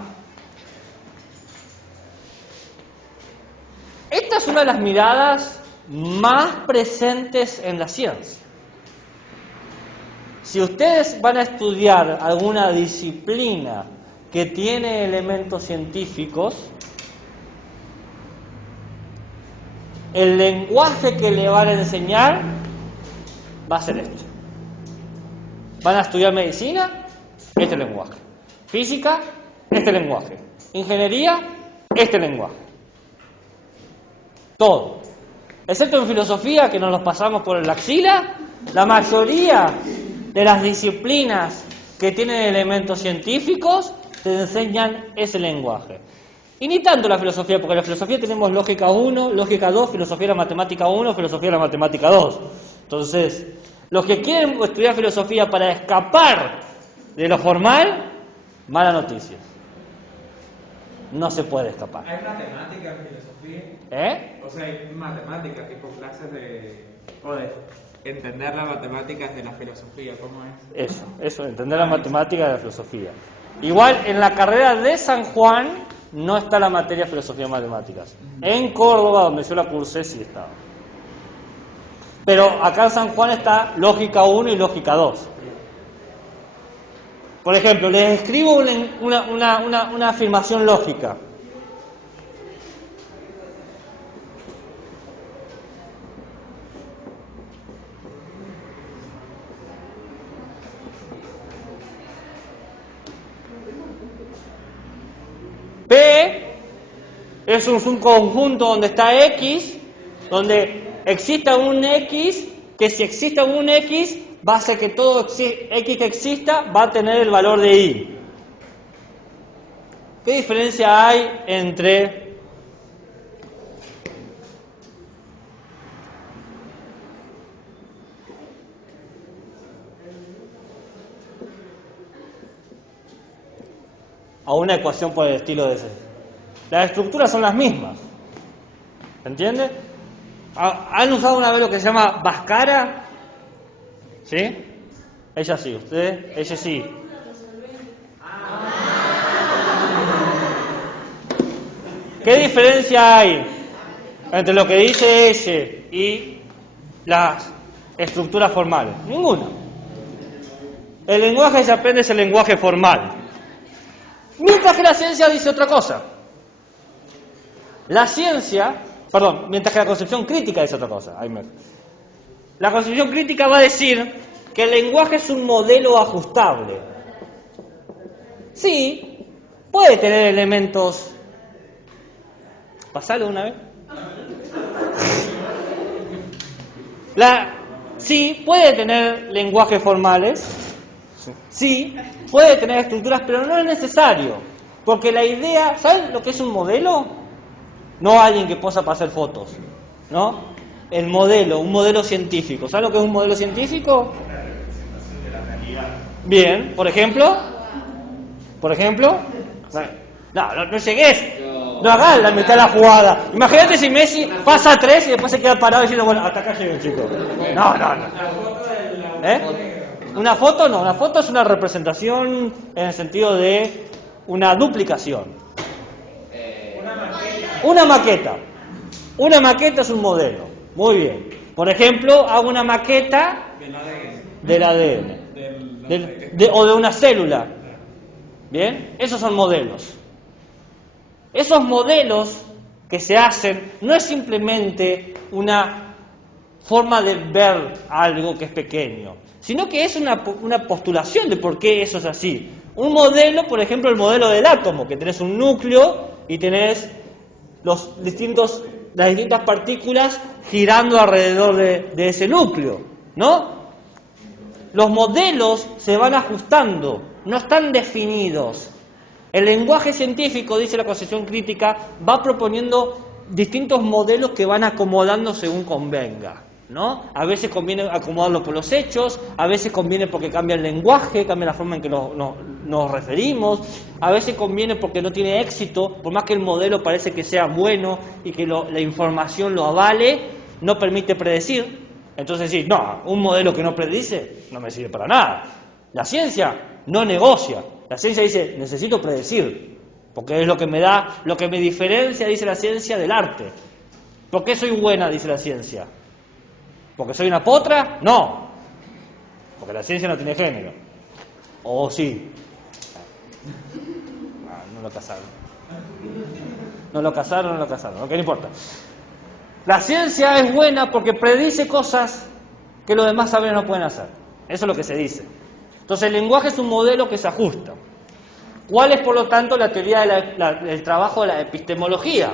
Esta es una de las miradas más presentes en la ciencia. Si ustedes van a estudiar alguna disciplina que tiene elementos científicos, el lenguaje que le van a enseñar va a ser esto. Van a estudiar medicina, este lenguaje. Física, este lenguaje. Ingeniería, este lenguaje. Todo. Excepto en filosofía, que nos los pasamos por la axila, la mayoría de las disciplinas que tienen elementos científicos te enseñan ese lenguaje. Y ni tanto la filosofía, porque en la filosofía tenemos lógica 1, lógica 2, filosofía de la matemática 1, filosofía de la matemática 2. Entonces, los que quieren estudiar filosofía para escapar de lo formal, mala noticia. No se puede escapar. Hay matemática en filosofía. ¿Eh? O sea, hay matemática, tipo clases de... o de entender la matemática de la filosofía, ¿cómo es? Eso, entender la matemática de la filosofía. Igual en la carrera de San Juan no está la materia filosofía y matemáticas. En Córdoba, donde yo la cursé, sí estaba. Pero acá en San Juan está lógica 1 y lógica 2. Por ejemplo, les escribo una afirmación lógica. P es un conjunto donde está X, donde exista un X, que si existe un X, va a ser que todo X que exista va a tener el valor de Y. ¿Qué diferencia hay entre a una ecuación por el estilo de ese? Las estructuras son las mismas. ¿Se entiende? ¿Han usado una vez lo que se llama Bhaskara? ¿Sí? Ella sí, usted, ella sí. ¿Qué diferencia hay entre lo que dice ese y las estructuras formales? Ninguna. El lenguaje que se aprende es el lenguaje formal. Mientras que la ciencia dice otra cosa. Mientras que la concepción crítica dice otra cosa. La concepción crítica va a decir que el lenguaje es un modelo ajustable. Sí, puede tener elementos. ¿Pasalo una vez? Sí, puede tener lenguajes formales. Sí, puede tener estructuras, pero no es necesario. Porque la idea, ¿saben lo que es un modelo? No alguien que posa para hacer fotos, ¿no? El modelo, un modelo científico. ¿Saben lo que es un modelo científico? Bien, por ejemplo. No llegues. No hagas la mitad de la jugada. Imagínate si Messi pasa 3 y después se queda parado diciendo, bueno, hasta acá llegué, chico. No. Una foto no, una foto es una representación en el sentido de una duplicación. Una maqueta. Una maqueta es un modelo. Muy bien. Por ejemplo, hago una maqueta del ADN. O de una célula. Bien, esos son modelos. Esos modelos que se hacen no es simplemente una forma de ver algo que es pequeño, sino que es una postulación de por qué eso es así. Un modelo, por ejemplo, el modelo del átomo, que tenés un núcleo y tenés las distintas partículas girando alrededor de ese núcleo, ¿no? Los modelos se van ajustando, no están definidos. El lenguaje científico, dice la concepción crítica, va proponiendo distintos modelos que van acomodando según convenga, ¿no? A veces conviene acomodarlo por los hechos, a veces conviene porque cambia el lenguaje, cambia la forma en que nos referimos, a veces conviene porque no tiene éxito, por más que el modelo parece que sea bueno y que la información lo avale, no permite predecir. Entonces sí, no, un modelo que no predice no me sirve para nada. La ciencia no negocia. La ciencia dice, necesito predecir, porque es lo que me diferencia, dice la ciencia, del arte. ¿Por qué soy buena, dice la ciencia? ¿Porque soy una potra? No. Porque la ciencia no tiene género. ¿O sí? No lo casaron. No lo casaron, ok, no importa. La ciencia es buena porque predice cosas que los demás saberes no pueden hacer. Eso es lo que se dice. Entonces el lenguaje es un modelo que se ajusta. ¿Cuál es, por lo tanto, la teoría del trabajo de la epistemología?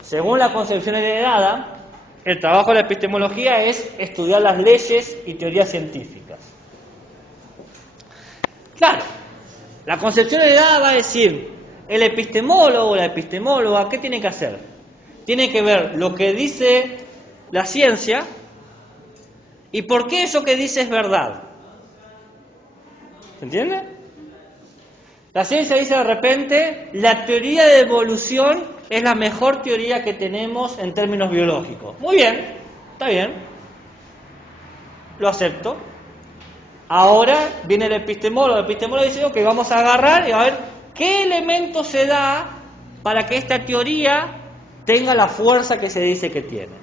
Según la concepción heredada, el trabajo de la epistemología es estudiar las leyes y teorías científicas. Claro, la concepción heredada va a decir, el epistemólogo o la epistemóloga, ¿qué tiene que hacer? Tiene que ver lo que dice la ciencia y por qué eso que dice es verdad. ¿Se entiende? La ciencia dice de repente, la teoría de evolución es la mejor teoría que tenemos en términos biológicos. Muy bien, está bien. lo acepto. Ahora viene el epistemólogo dice, ok, vamos a agarrar y a ver qué elemento se da para que esta teoría tenga la fuerza que se dice que tiene,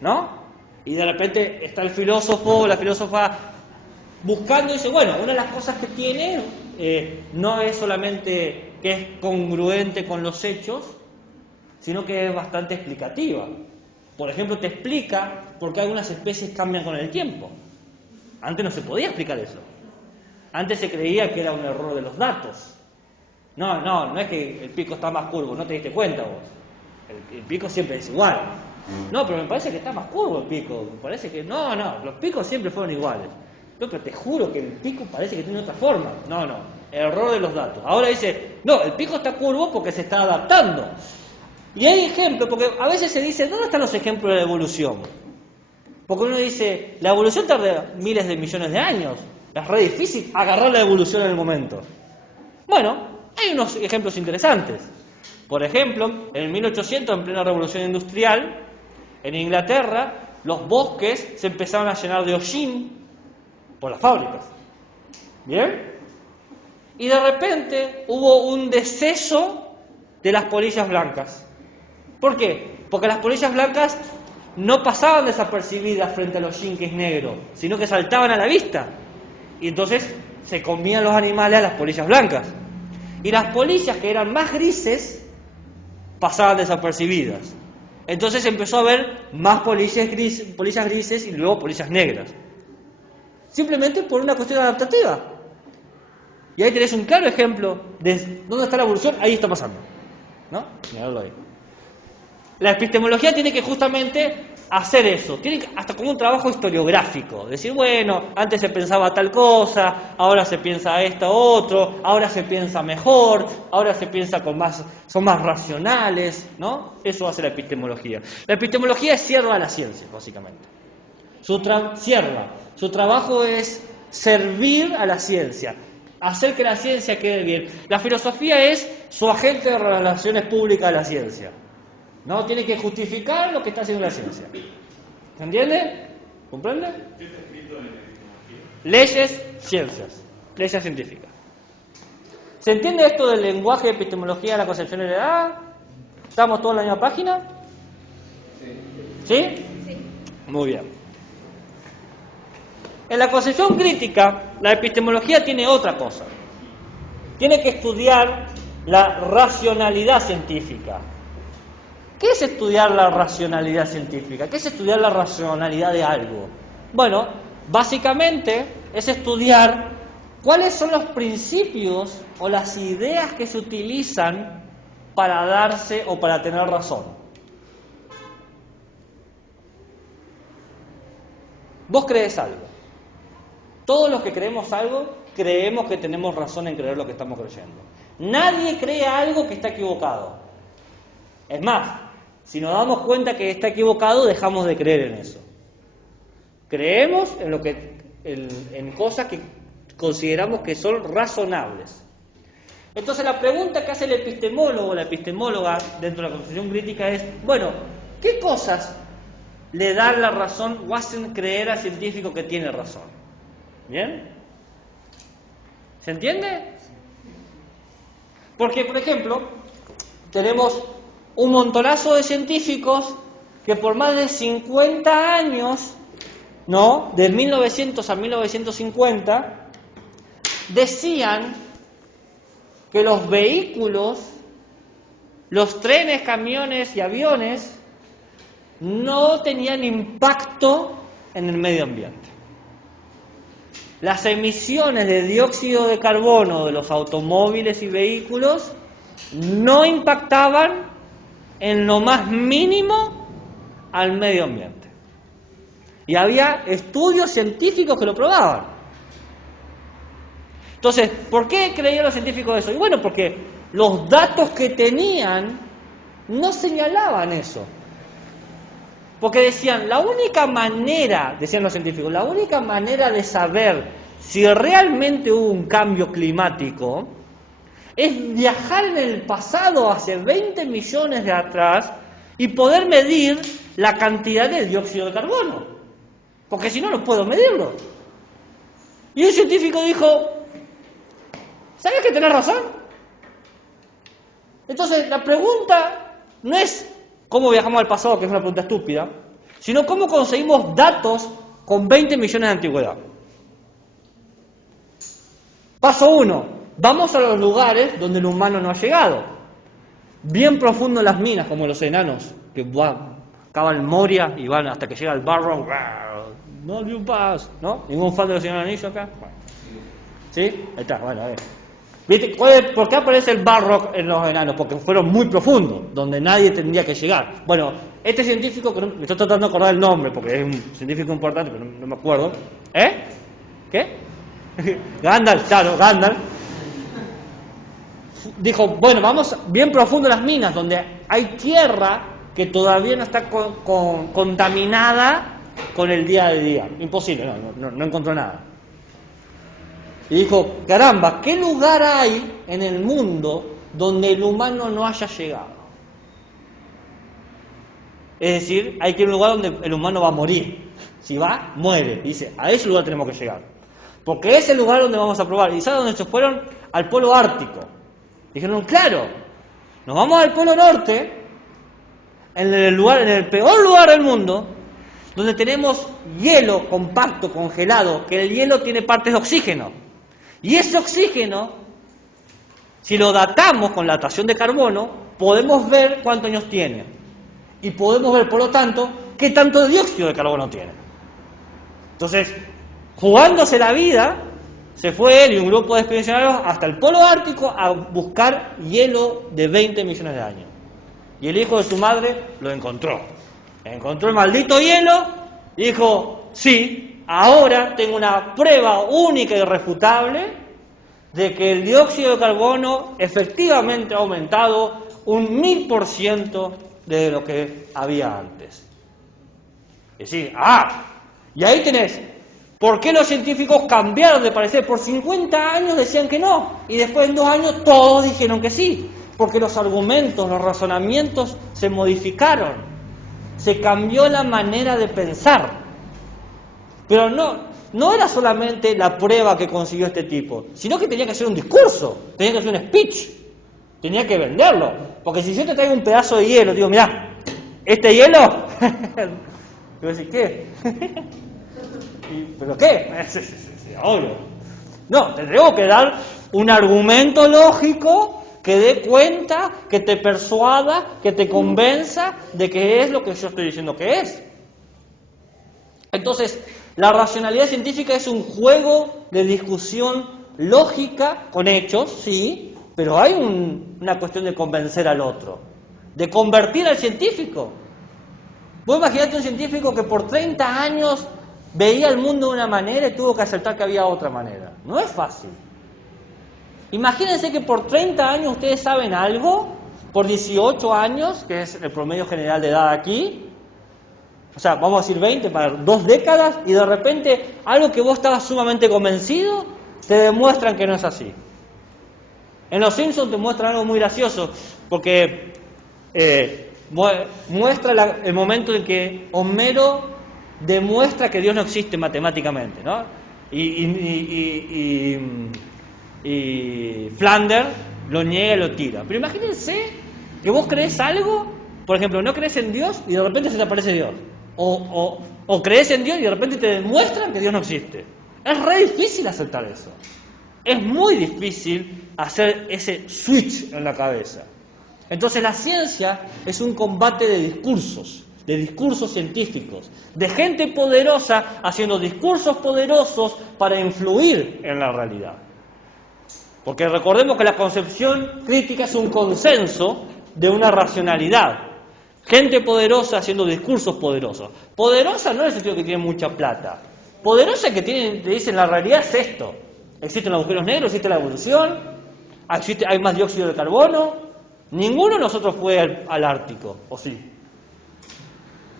¿no? Y de repente está el filósofo o la filósofa buscando y dice, bueno, una de las cosas que tiene no es solamente que es congruente con los hechos, sino que es bastante explicativa. Por ejemplo, te explica por qué algunas especies cambian con el tiempo. Antes no se podía explicar eso. Antes se creía que era un error de los datos. No es que el pico está más curvo, no te diste cuenta vos. El pico siempre es igual. No, pero me parece que está más curvo el pico. Me parece que no, los picos siempre fueron iguales. Pero te juro que el pico parece que tiene otra forma. No, error de los datos. Ahora dice, no, el pico está curvo porque se está adaptando. Y hay ejemplos, porque a veces se dice, ¿dónde están los ejemplos de la evolución? Porque uno dice, la evolución tarda miles de millones de años. Es re difícil agarrar la evolución en el momento. Bueno, hay unos ejemplos interesantes. Por ejemplo, en 1800, en plena revolución industrial, en Inglaterra, los bosques se empezaron a llenar de hollín por las fábricas. ¿Bien? Y de repente hubo un deceso de las polillas blancas. ¿Por qué? Porque las polillas blancas no pasaban desapercibidas frente al hollín que es negro, sino que saltaban a la vista. Y entonces se comían los animales a las polillas blancas. Y las polillas que eran más grises pasaban desapercibidas. Entonces empezó a haber más polillas grises y luego polillas negras. Simplemente por una cuestión adaptativa. Y ahí tenés un claro ejemplo de dónde está la evolución, ahí está pasando. ¿No? Mirarlo ahí. La epistemología tiene que justamente hacer eso, tiene que, hasta como un trabajo historiográfico, decir, bueno, antes se pensaba tal cosa, ahora se piensa esto otro, ahora se piensa mejor, ahora se piensa son más racionales, ¿no? Eso hace la epistemología. La epistemología es sierva a la ciencia, básicamente. Su trabajo es servir a la ciencia, hacer que la ciencia quede bien. La filosofía es su agente de relaciones públicas de la ciencia. No tiene que justificar lo que está haciendo la ciencia. ¿Se entiende? ¿Comprende? ¿Qué está escrito en la epistemología? Leyes, ciencias. Leyes científicas. ¿Se entiende esto del lenguaje de epistemología de la concepción de la edad? ¿Estamos todos en la misma página? ¿Sí? Sí. Muy bien. En la concepción crítica, la epistemología tiene otra cosa. Tiene que estudiar la racionalidad científica. ¿Qué es estudiar la racionalidad científica? ¿Qué es estudiar la racionalidad de algo? Bueno, básicamente es estudiar cuáles son los principios o las ideas que se utilizan para darse o para tener razón. Vos crees algo. Todos los que creemos algo, creemos que tenemos razón en creer lo que estamos creyendo. Nadie cree algo que está equivocado. Es más, si nos damos cuenta que está equivocado, dejamos de creer en eso. Creemos en cosas que consideramos que son razonables. Entonces la pregunta que hace el epistemólogo o la epistemóloga dentro de la concepción crítica es, bueno, ¿qué cosas le dan la razón o hacen creer al científico que tiene razón? ¿Bien? ¿Se entiende? Porque, por ejemplo, tenemos un montonazo de científicos que por más de 50 años, ¿no? De 1900 a 1950, decían que los vehículos, los trenes, camiones y aviones no tenían impacto en el medio ambiente. Las emisiones de dióxido de carbono de los automóviles y vehículos no impactaban en lo más mínimo al medio ambiente. Y había estudios científicos que lo probaban. Entonces, ¿por qué creían los científicos eso? Y bueno, porque los datos que tenían no señalaban eso. Porque decían, la única manera, decían los científicos, la única manera de saber si realmente hubo un cambio climático es viajar en el pasado hace 20 millones de atrás y poder medir la cantidad de dióxido de carbono. porque si no, no puedo medirlo. Y un científico dijo, ¿sabes que tenés razón? Entonces, la pregunta no es cómo viajamos al pasado, que es una pregunta estúpida, sino cómo conseguimos datos con 20 millones de antigüedad. Paso 1. Vamos a los lugares donde el humano no ha llegado. Bien profundo en las minas, como los enanos, que cavan Moria y van hasta que llega el Barrow. No dio un paso, ¿no? Ningún fan de los Señor Anillo acá. Bueno. ¿Sí? Ahí está, bueno, a ver. ¿Viste? ¿Por qué aparece el Barrock en los enanos? Porque fueron muy profundos, donde nadie tendría que llegar. Bueno, este científico, que me estoy tratando de acordar el nombre, porque es un científico importante, pero no me acuerdo. ¿Qué? Gandalf, claro, Gandalf. Dijo, bueno, vamos bien profundo en las minas, donde hay tierra que todavía no está contaminada con el día a día. Imposible, no encontró nada. Y dijo, caramba, ¿qué lugar hay en el mundo donde el humano no haya llegado? Es decir, hay que ir a un lugar donde el humano va a morir. Si va, muere. Y dice, a ese lugar tenemos que llegar. Porque es el lugar donde vamos a probar. ¿Y sabe dónde se fueron? Al polo ártico. Dijeron, claro, nos vamos al polo norte, en el peor lugar del mundo, donde tenemos hielo compacto, congelado, que el hielo tiene partes de oxígeno. Y ese oxígeno, si lo datamos con la datación de carbono, podemos ver cuántos años tiene. Y podemos ver, por lo tanto, qué tanto dióxido de carbono tiene. Entonces, jugándose la vida, se fue él y un grupo de expedicionarios hasta el polo ártico a buscar hielo de 20 millones de años. Y el hijo de su madre lo encontró. Encontró el maldito hielo y dijo, sí, ahora tengo una prueba única e irrefutable de que el dióxido de carbono efectivamente ha aumentado un 1000% de lo que había antes. Es decir, y ahí tenés, ¿por qué los científicos cambiaron de parecer? Por 50 años decían que no, y después en 2 años todos dijeron que sí, porque los argumentos, los razonamientos se modificaron, se cambió la manera de pensar. Pero no era solamente la prueba que consiguió este tipo, sino que tenía que hacer un discurso, tenía que hacer un speech, tenía que venderlo. Porque si yo te traigo un pedazo de hielo, digo, mirá, este hielo, te voy a decir, ¿qué? ¿Pero qué? Obvio. No, te tengo que dar un argumento lógico que dé cuenta, que te persuada, que te convenza de que es lo que yo estoy diciendo que es. Entonces, la racionalidad científica es un juego de discusión lógica con hechos, sí, pero hay una cuestión de convencer al otro, de convertir al científico. Vos imaginate un científico que por 30 años veía el mundo de una manera y tuvo que aceptar que había otra manera. No es fácil. Imagínense que por 30 años ustedes saben algo, por 18 años, que es el promedio general de edad aquí, o sea, vamos a decir 20 para 2 décadas, y de repente algo que vos estabas sumamente convencido, te demuestran que no es así. En Los Simpsons te muestran algo muy gracioso, porque muestra el momento en que Homero demuestra que Dios no existe matemáticamente, ¿no? Y Flanders lo niega y lo tira. Pero imagínense que vos crees algo, por ejemplo, no crees en Dios y de repente se te aparece Dios. O crees en Dios y de repente te demuestran que Dios no existe. Es re difícil aceptar eso. Es muy difícil hacer ese switch en la cabeza. Entonces la ciencia es un combate de discursos científicos, de gente poderosa haciendo discursos poderosos para influir en la realidad. Porque recordemos que la concepción crítica es un consenso de una racionalidad. Gente poderosa haciendo discursos poderosos. Poderosa no en el sentido que tiene mucha plata. Poderosa que te dicen la realidad es esto. Existen los agujeros negros, existe la evolución, hay más dióxido de carbono. Ninguno de nosotros fue al Ártico, ¿o sí?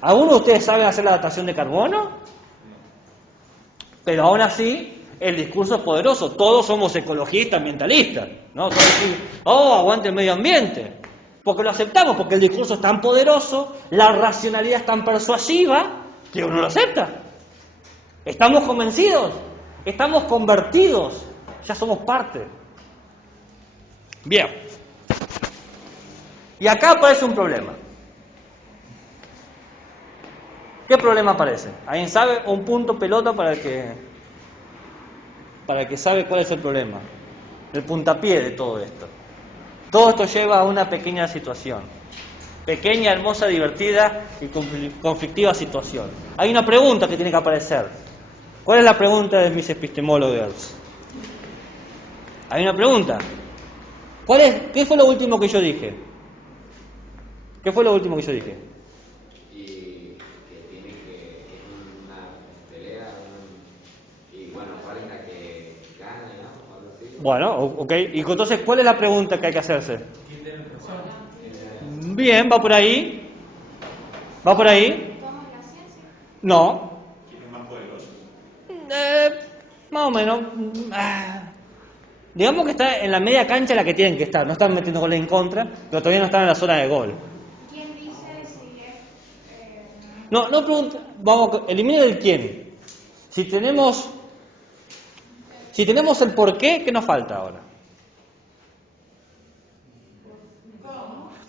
¿Alguno de ustedes sabe hacer la datación de carbono? Pero aún así, el discurso es poderoso. Todos somos ecologistas, ambientalistas, ¿no? Todos decimos, aguante el medio ambiente. Porque lo aceptamos, porque el discurso es tan poderoso, la racionalidad es tan persuasiva, que uno lo acepta. ¿Estamos convencidos? ¿Estamos convertidos? Ya somos parte. Bien. Y acá aparece un problema. ¿Qué problema aparece? ¿Alguien sabe? Un punto pelota para el que sabe cuál es el problema. El puntapié de todo esto. Todo esto lleva a una pequeña situación. Pequeña, hermosa, divertida y conflictiva situación. Hay una pregunta que tiene que aparecer. ¿Cuál es la pregunta de mis epistemólogos? Hay una pregunta. ¿Qué fue lo último que yo dije? ¿Qué fue lo último que yo dije? Y que tiene que es una pelea y bueno, ¿cuál es la que gana, ¿no? O algo así. Bueno, ok. Y entonces, ¿cuál es la pregunta que hay que hacerse? Bien, va por ahí. ¿Va por ahí? No. ¿Quién es más poderoso? Más o menos. Digamos que está en la media cancha la que tienen que estar. No están metiendo goles en contra, pero todavía no están en la zona de gol. ¿Quién dice si es...? No pregunta. Vamos, eliminen el quién. Si tenemos el por qué, ¿qué nos falta ahora?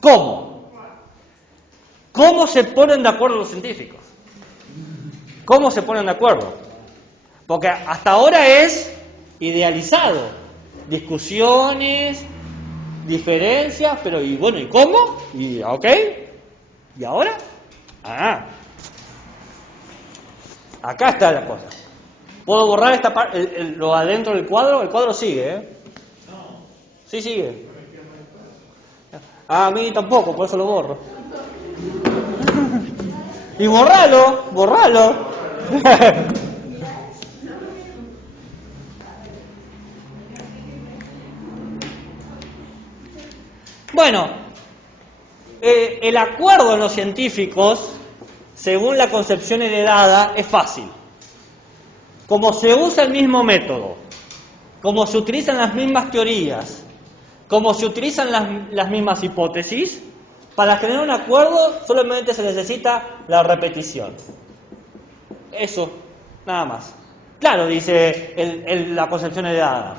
¿Cómo? ¿Cómo se ponen de acuerdo los científicos? ¿Cómo se ponen de acuerdo? Porque hasta ahora es idealizado. Discusiones, diferencias, pero ¿y bueno? ¿Y cómo? ¿Y ok? ¿Y ahora? Acá está la cosa. ¿Puedo borrar esta parte, lo adentro del cuadro? El cuadro sigue, ¿eh? Sí, sigue. A mí tampoco, por eso lo borro. Y borralo. Bueno, el acuerdo en los científicos, según la concepción heredada, es fácil. Como se usa el mismo método, como se utilizan las mismas teorías, como se utilizan las mismas hipótesis, para generar un acuerdo solamente se necesita la repetición. Eso, nada más. Claro, dice la concepción heredada.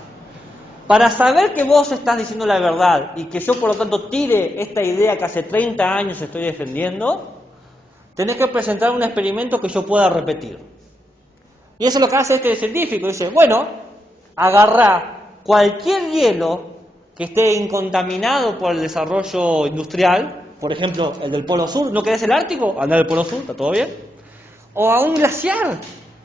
Para saber que vos estás diciendo la verdad y que yo por lo tanto tire esta idea que hace 30 años estoy defendiendo, tenés que presentar un experimento que yo pueda repetir. Y eso es lo que hace este científico. Dice, bueno, agarrá cualquier hielo que esté incontaminado por el desarrollo industrial, por ejemplo, el del Polo Sur. ¿No querés el Ártico? Andá al Polo Sur, está todo bien. O a un glaciar.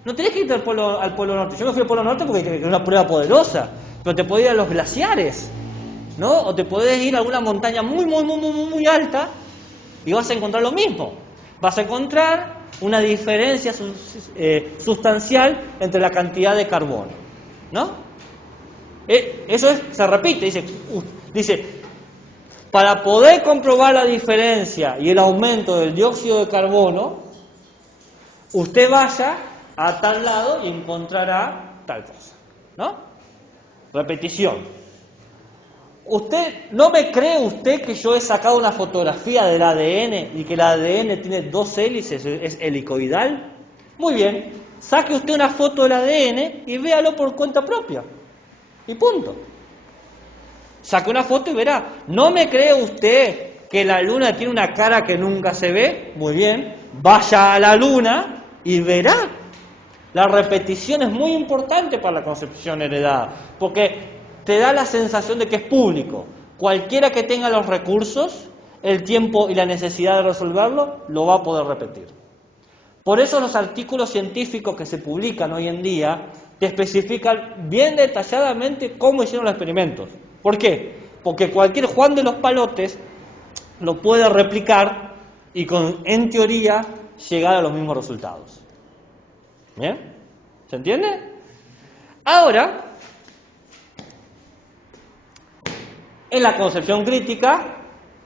No tenés que irte al Polo Norte. Yo me fui al Polo Norte porque era una prueba poderosa. Pero te podés ir a los glaciares, ¿no? O te podés ir a alguna montaña muy alta y vas a encontrar lo mismo. Vas a encontrar una diferencia sustancial entre la cantidad de carbono, ¿no? Eso se repite, dice, para poder comprobar la diferencia y el aumento del dióxido de carbono, usted vaya a tal lado y encontrará tal cosa, ¿no? Repetición. ¿No me cree usted que yo he sacado una fotografía del ADN y que el ADN tiene 2 hélices, es helicoidal? Muy bien, saque usted una foto del ADN y véalo por cuenta propia. Y punto. Saque una foto y verá. ¿No me cree usted que la luna tiene una cara que nunca se ve? Muy bien, vaya a la luna y verá. La repetición es muy importante para la concepción heredada, porque te da la sensación de que es público. Cualquiera que tenga los recursos, el tiempo y la necesidad de resolverlo, lo va a poder repetir. Por eso los artículos científicos que se publican hoy en día te especifican bien detalladamente cómo hicieron los experimentos. ¿Por qué? Porque cualquier Juan de los Palotes lo puede replicar y en teoría llegar a los mismos resultados. ¿Bien? ¿Se entiende? Ahora, en la concepción crítica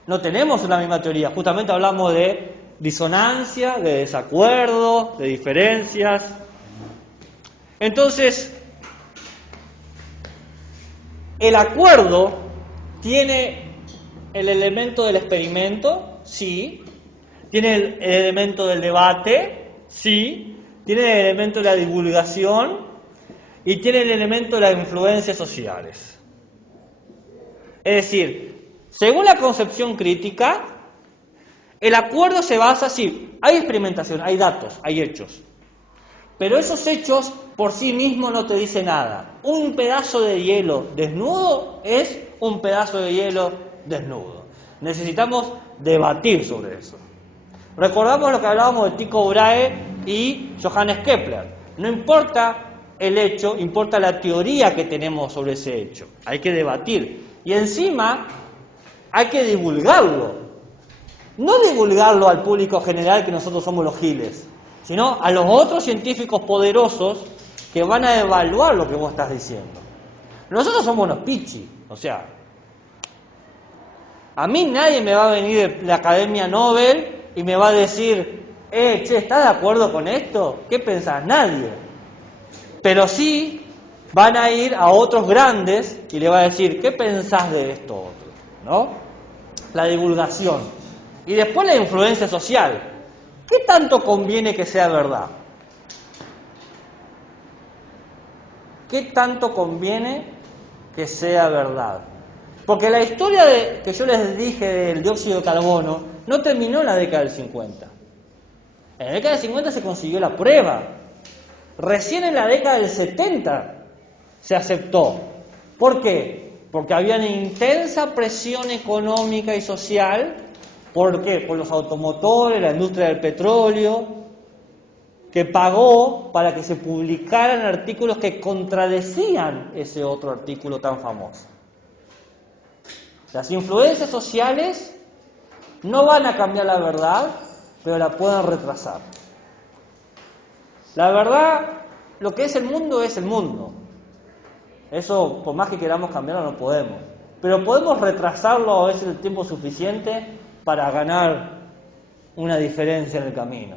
no tenemos una misma teoría. Justamente hablamos de disonancia, de desacuerdo, de diferencias. Entonces, el acuerdo tiene el elemento del experimento, sí. Tiene el elemento del debate, sí. tiene el elemento de la divulgación y tiene el elemento de las influencias sociales. Es decir, según la concepción crítica, el acuerdo se basa así, hay experimentación, hay datos, hay hechos. Pero esos hechos por sí mismos no te dicen nada. Un pedazo de hielo desnudo es un pedazo de hielo desnudo. Necesitamos debatir sobre eso. Recordamos lo que hablábamos de Tycho Brahe y Johannes Kepler. No importa el hecho, importa la teoría que tenemos sobre ese hecho. Hay que debatir. Y encima hay que divulgarlo. No divulgarlo al público general que nosotros somos los giles, sino a los otros científicos poderosos que van a evaluar lo que vos estás diciendo. Nosotros somos los pichi, o sea, a mí nadie me va a venir de la Academia Nobel y me va a decir, che, ¿estás de acuerdo con esto? ¿Qué pensás? Nadie. Pero sí van a ir a otros grandes y le va a decir, ¿qué pensás de esto otro? ¿No? La divulgación. Y después la influencia social. ¿Qué tanto conviene que sea verdad? ¿Qué tanto conviene que sea verdad? Porque la historia que yo les dije del dióxido de carbono no terminó en la década del 50. En la década del 50 se consiguió la prueba. Recién en la década del 70 se aceptó. ¿Por qué? Porque había una intensa presión económica y social. ¿Por qué? Por los automotores, la industria del petróleo, que pagó para que se publicaran artículos que contradecían ese otro artículo tan famoso. Las influencias sociales no van a cambiar la verdad, pero la pueden retrasar. La verdad, lo que es el mundo es el mundo. Eso, por más que queramos cambiarlo, no podemos. Pero podemos retrasarlo a veces el tiempo suficiente para ganar una diferencia en el camino.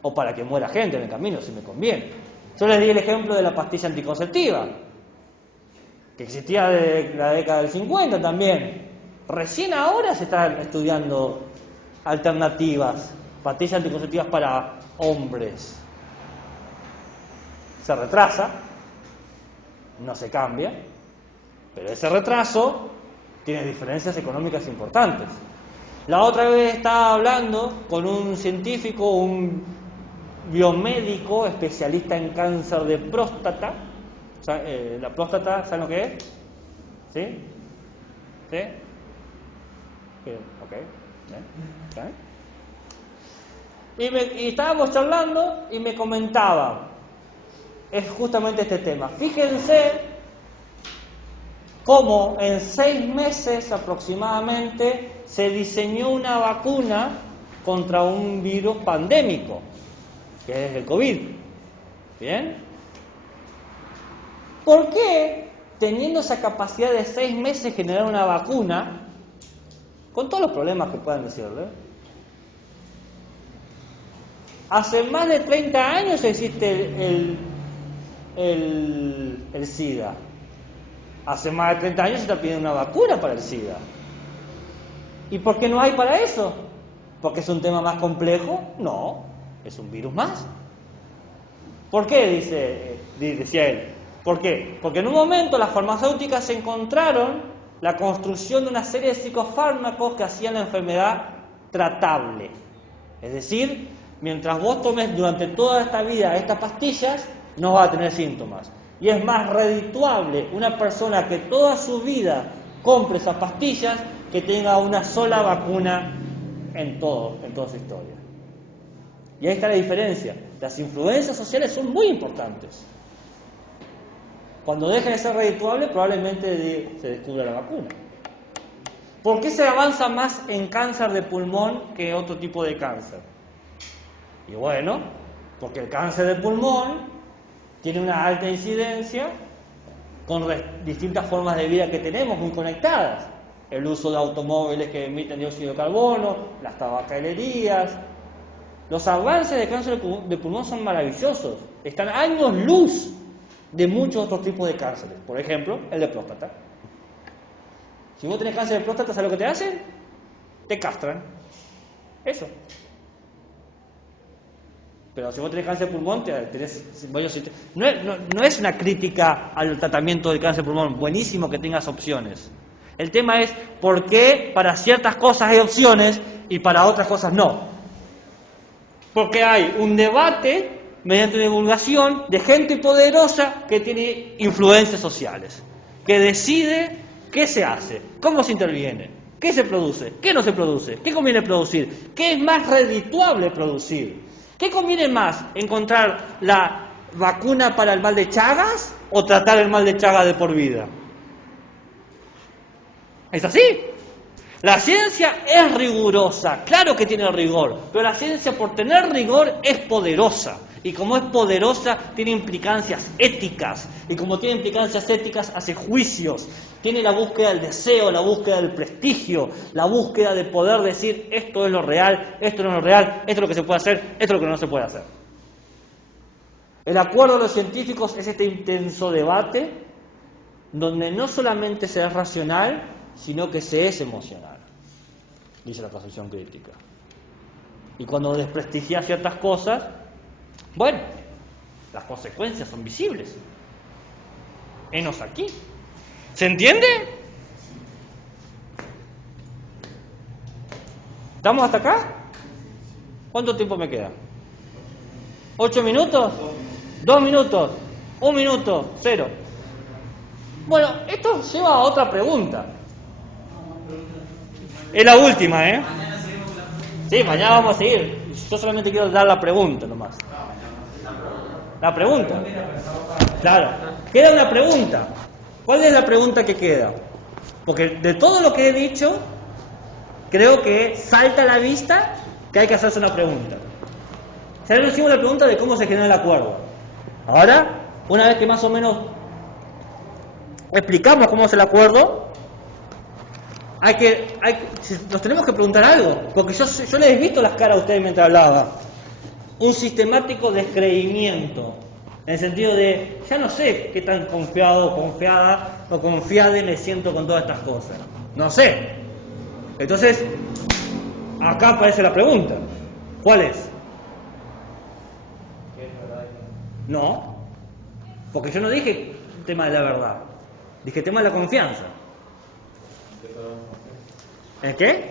O para que muera gente en el camino, si me conviene. Yo les di el ejemplo de la pastilla anticonceptiva, que existía desde la década del 50 también. Recién ahora se están estudiando alternativas, pastillas anticonceptivas para hombres. Se retrasa, no se cambia, pero ese retraso tiene diferencias económicas importantes. La otra vez estaba hablando con un científico, un biomédico especialista en cáncer de próstata. La próstata, ¿saben lo que es? ¿Sí? ¿Sí? Ok. Y estábamos charlando y me comentaba, es justamente este tema. Fíjense cómo en 6 meses aproximadamente se diseñó una vacuna contra un virus pandémico, que es el COVID. ¿Bien? ¿Por qué, teniendo esa capacidad de 6 meses generar una vacuna, con todos los problemas que puedan decirle, hace más de 30 años existe el SIDA? Hace más de 30 años se está pidiendo una vacuna para el SIDA. ¿Y por qué no hay para eso? ¿Porque es un tema más complejo? No, es un virus más. ¿Por qué? Decía él. ¿Por qué? Porque en un momento las farmacéuticas encontraron la construcción de una serie de psicofármacos que hacían la enfermedad tratable. Es decir, mientras vos tomes durante toda esta vida estas pastillas, no vas a tener síntomas. Y es más redituable una persona que toda su vida compre esas pastillas que tenga una sola vacuna en toda su historia. Y ahí está la diferencia. Las influencias sociales son muy importantes. Cuando deje de ser redituable, probablemente se descubra la vacuna. ¿Por qué se avanza más en cáncer de pulmón que otro tipo de cáncer? Y bueno, porque el cáncer de pulmón tiene una alta incidencia con distintas formas de vida que tenemos muy conectadas. El uso de automóviles que emiten dióxido de carbono, las tabacalerías. Los avances de cáncer de pulmón son maravillosos. Están años luz de muchos otros tipos de cánceres. Por ejemplo, el de próstata. Si vos tenés cáncer de próstata, ¿sabes lo que te hacen? Te castran. Eso. Pero si vos tenés cáncer de pulmón, no es una crítica al tratamiento del cáncer de pulmón. Buenísimo que tengas opciones. El tema es por qué para ciertas cosas hay opciones y para otras cosas no. Porque hay un debate mediante divulgación de gente poderosa que tiene influencias sociales, que decide qué se hace, cómo se interviene, qué se produce, qué no se produce, qué conviene producir, qué es más redituable producir. ¿Qué conviene más? ¿Encontrar la vacuna para el mal de Chagas o tratar el mal de Chagas de por vida? ¿Es así? La ciencia es rigurosa, claro que tiene rigor, pero la ciencia por tener rigor es poderosa. Y como es poderosa, tiene implicancias éticas. Y como tiene implicancias éticas, hace juicios. Tiene la búsqueda del deseo, la búsqueda del prestigio, la búsqueda de poder decir esto es lo real, esto no es lo real, esto es lo que se puede hacer, esto es lo que no se puede hacer. El acuerdo de los científicos es este intenso debate donde no solamente se es racional, sino que se es emocional, dice la concepción crítica. Y cuando desprestigias ciertas cosas, bueno, las consecuencias son visibles. Henos aquí. ¿Se entiende? ¿Estamos hasta acá? ¿Cuánto tiempo me queda? ¿8 minutos? 2 minutos, 1 minuto, 0. Bueno, esto lleva a otra pregunta. Es la última, ¿eh? Sí, mañana vamos a seguir. Yo solamente quiero dar la pregunta nomás. La pregunta. Claro. Queda una pregunta. ¿Cuál es la pregunta que queda? Porque de todo lo que he dicho, creo que salta a la vista que hay que hacerse una pregunta. Ya nos hicimos la pregunta de cómo se genera el acuerdo. Ahora, una vez que más o menos explicamos cómo es el acuerdo, nos tenemos que preguntar algo, porque yo les he visto las caras a ustedes mientras hablaba. Un sistemático descreimiento, en el sentido de, ya no sé qué tan confiado, confiada o confiade me siento con todas estas cosas. No sé. Entonces, acá aparece la pregunta. ¿Cuál es? No, porque yo no dije tema de la verdad, dije tema de la confianza. ¿El qué?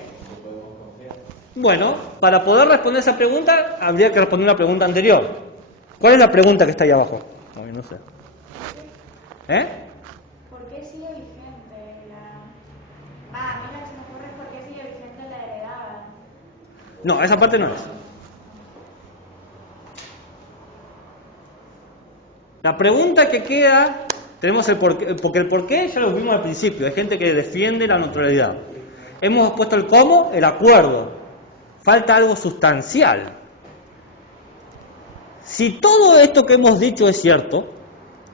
Bueno, para poder responder esa pregunta, habría que responder una pregunta anterior. ¿Cuál es la pregunta que está ahí abajo? No sé. ¿Por qué sigue vigente la... a mí lo que se me ocurre es por qué sigue vigente la heredada. No, esa parte no es. La pregunta que queda, tenemos el porqué, porque el porqué ya lo vimos al principio, hay gente que defiende la neutralidad. Hemos puesto el cómo, el acuerdo. Falta algo sustancial. Si todo esto que hemos dicho es cierto,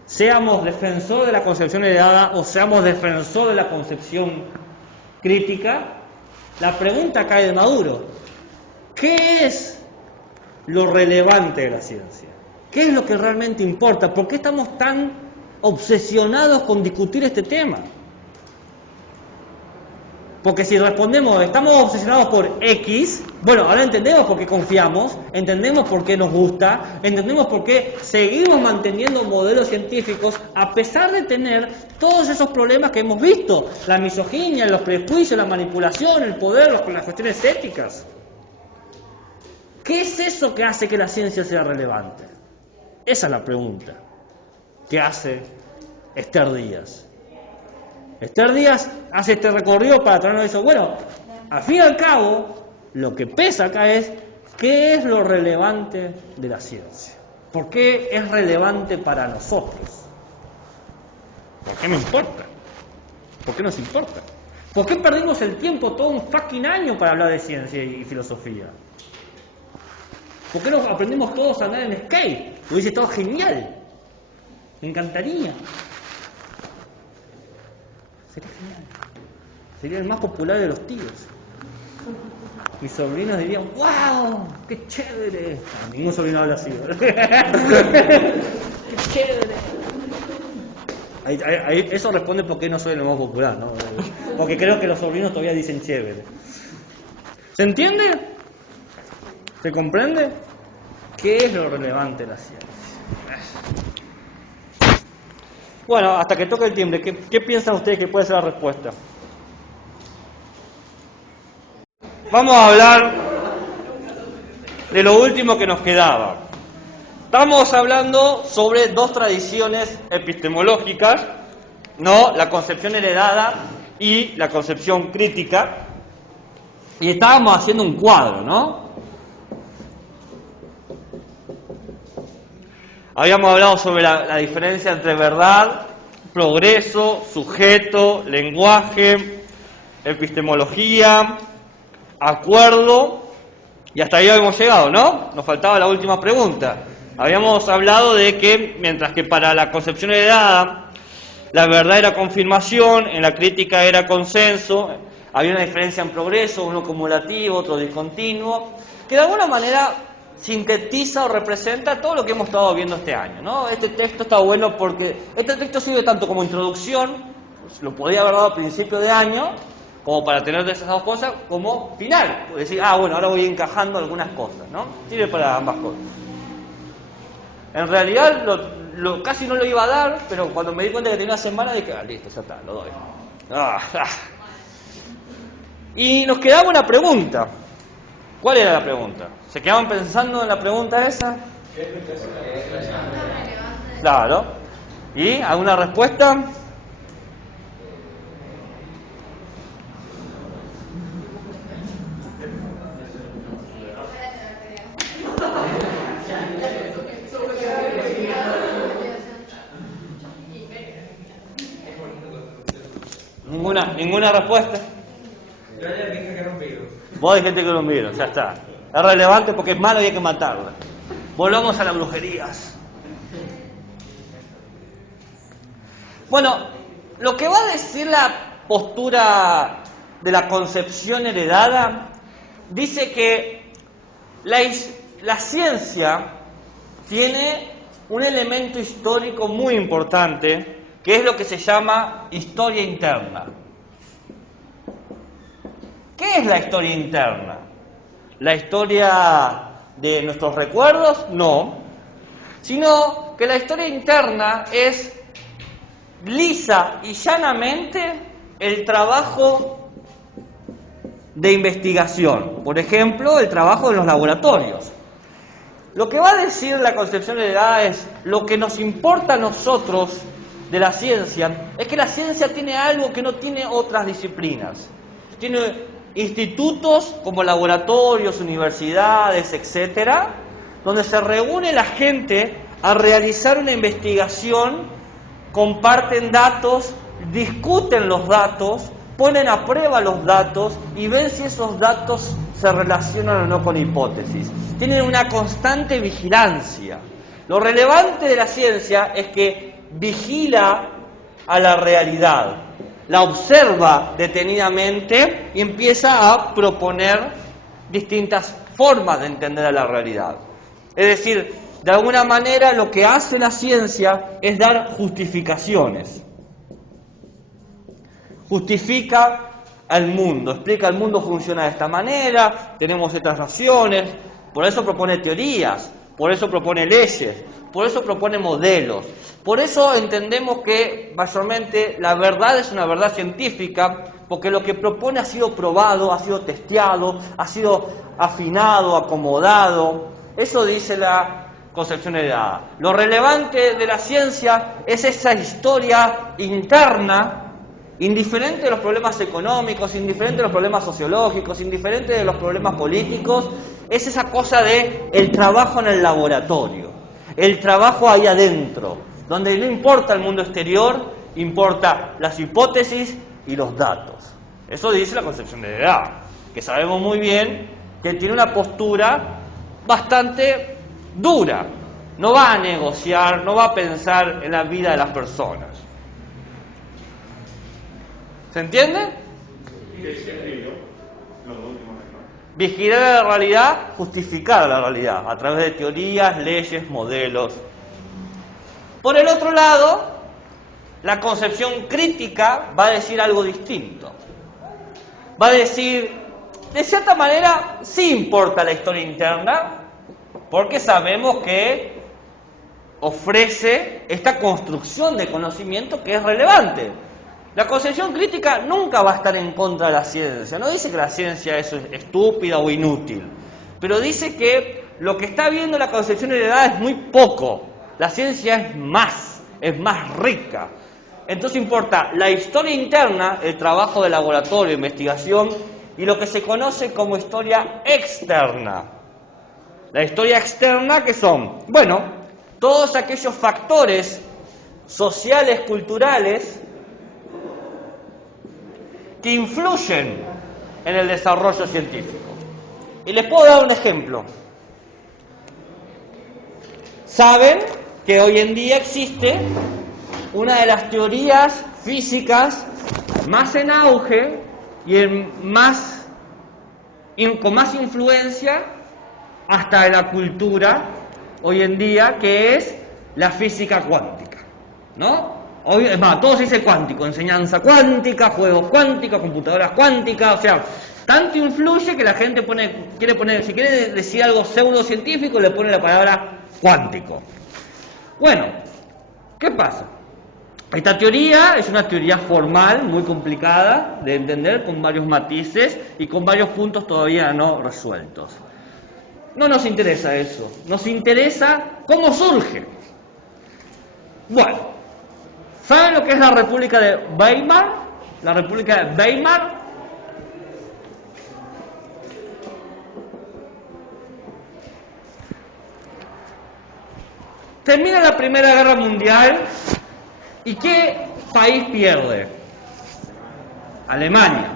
seamos defensores de la concepción heredada o seamos defensores de la concepción crítica, la pregunta cae de maduro. ¿Qué es lo relevante de la ciencia? ¿Qué es lo que realmente importa? ¿Por qué estamos tan obsesionados con discutir este tema? Porque si respondemos, estamos obsesionados por X, bueno, ahora entendemos por qué confiamos, entendemos por qué nos gusta, entendemos por qué seguimos manteniendo modelos científicos a pesar de tener todos esos problemas que hemos visto, la misoginia, los prejuicios, la manipulación, el poder, las cuestiones éticas. ¿Qué es eso que hace que la ciencia sea relevante? Esa es la pregunta que hace Esther Díaz. Esther Díaz hace este recorrido para traernos eso. Bueno, al fin y al cabo, lo que pesa acá es qué es lo relevante de la ciencia. ¿Por qué es relevante para nosotros? ¿Por qué me importa? ¿Por qué nos importa? ¿Por qué perdimos el tiempo todo un fucking año para hablar de ciencia y filosofía? ¿Por qué no aprendimos todos a andar en skate? Lo hubiese estado genial. Me encantaría. Sería genial. Sería el más popular de los tíos. Mis sobrinos dirían, ¡wow! ¡Qué chévere! No, ningún sobrino habla así, ¿verdad? ¡Qué chévere! Ahí, eso responde por qué no soy el más popular, ¿no? Porque creo que los sobrinos todavía dicen chévere. ¿Se entiende? ¿Se comprende? ¿Qué es lo relevante de la ciencia? Bueno, hasta que toque el timbre, ¿qué piensan ustedes que puede ser la respuesta? Vamos a hablar de lo último que nos quedaba. Estamos hablando sobre dos tradiciones epistemológicas, ¿no? La concepción heredada y la concepción crítica. Y estábamos haciendo un cuadro, ¿no? Habíamos hablado sobre la diferencia entre verdad, progreso, sujeto, lenguaje, epistemología, acuerdo, y hasta ahí habíamos llegado, ¿no? Nos faltaba la última pregunta. Habíamos hablado de que, mientras que para la concepción heredada, la verdad era confirmación, en la crítica era consenso, había una diferencia en progreso, uno cumulativo, otro discontinuo, que de alguna manera sintetiza o representa todo lo que hemos estado viendo este año, ¿no? Este texto está bueno porque este texto sirve tanto como introducción, lo podía haber dado a principio de año, como para tener de esas dos cosas, como final. Decir, bueno, ahora voy encajando algunas cosas, ¿no? Sirve para ambas cosas. En realidad, casi no lo iba a dar, pero cuando me di cuenta que tenía una semana, dije, listo, ya está, lo doy. Y nos quedaba una pregunta. ¿Cuál era la pregunta? ¿Se quedaban pensando en la pregunta esa? Claro. ¿Y alguna respuesta? ¿Ninguna respuesta? Yo ya dije que era un virus. Vos dijiste que era un virus, ya está. Es relevante porque es malo y hay que matarlo. Volvamos a las brujerías. Bueno, lo que va a decir la postura de la concepción heredada, dice que la ciencia tiene un elemento histórico muy importante, que es lo que se llama historia interna. ¿Qué es la historia interna? ¿La historia de nuestros recuerdos? No. Sino que la historia interna es lisa y llanamente el trabajo de investigación. Por ejemplo, el trabajo en los laboratorios. Lo que va a decir la concepción heredada es lo que nos importa a nosotros de la ciencia, es que la ciencia tiene algo que no tiene otras disciplinas. Tiene institutos como laboratorios, universidades, etcétera, donde se reúne la gente a realizar una investigación, comparten datos, discuten los datos, ponen a prueba los datos y ven si esos datos se relacionan o no con hipótesis. Tienen una constante vigilancia. Lo relevante de la ciencia es que vigila a la realidad, la observa detenidamente y empieza a proponer distintas formas de entender a la realidad. Es decir, de alguna manera lo que hace la ciencia es dar justificaciones. Justifica al mundo, explica el mundo funciona de esta manera, tenemos estas razones, por eso propone teorías, por eso propone leyes, por eso propone modelos. Por eso entendemos que mayormente la verdad es una verdad científica, porque lo que propone ha sido probado, ha sido testeado, ha sido afinado, acomodado. Eso dice la concepción heredada. Lo relevante de la ciencia es esa historia interna, indiferente de los problemas económicos, indiferente de los problemas sociológicos, indiferente de los problemas políticos, es esa cosa de el trabajo en el laboratorio, el trabajo ahí adentro, donde no importa el mundo exterior, importa las hipótesis y los datos. Eso dice la concepción de heredad, que sabemos muy bien que tiene una postura bastante dura. No va a negociar, no va a pensar en la vida de las personas. ¿Se entiende? Vigilar a la realidad, justificar a la realidad, a través de teorías, leyes, modelos. Por el otro lado, la concepción crítica va a decir algo distinto. Va a decir, de cierta manera, sí importa la historia interna, porque sabemos que ofrece esta construcción de conocimiento que es relevante. La concepción crítica nunca va a estar en contra de la ciencia, no dice que la ciencia es estúpida o inútil, pero dice que lo que está viendo la concepción heredada es muy poco, la ciencia es más rica. Entonces importa la historia interna, el trabajo de laboratorio, investigación, y lo que se conoce como historia externa. La historia externa, ¿qué son? Bueno, todos aquellos factores sociales, culturales, que influyen en el desarrollo científico. Y les puedo dar un ejemplo. Saben que hoy en día existe una de las teorías físicas más en auge y con más influencia hasta en la cultura hoy en día, que es la física cuántica, ¿no? Hoy, es más, todo se dice cuántico, enseñanza cuántica, juegos cuánticos, computadoras cuánticas, o sea, tanto influye que la gente quiere poner, si quiere decir algo pseudocientífico, le pone la palabra cuántico. Bueno, ¿qué pasa? Esta teoría es una teoría formal, muy complicada de entender, con varios matices y con varios puntos todavía no resueltos. No nos interesa eso, nos interesa cómo surge. Bueno, ¿saben lo que es la República de Weimar? La República de Weimar. Termina la Primera Guerra Mundial y ¿qué país pierde? Alemania.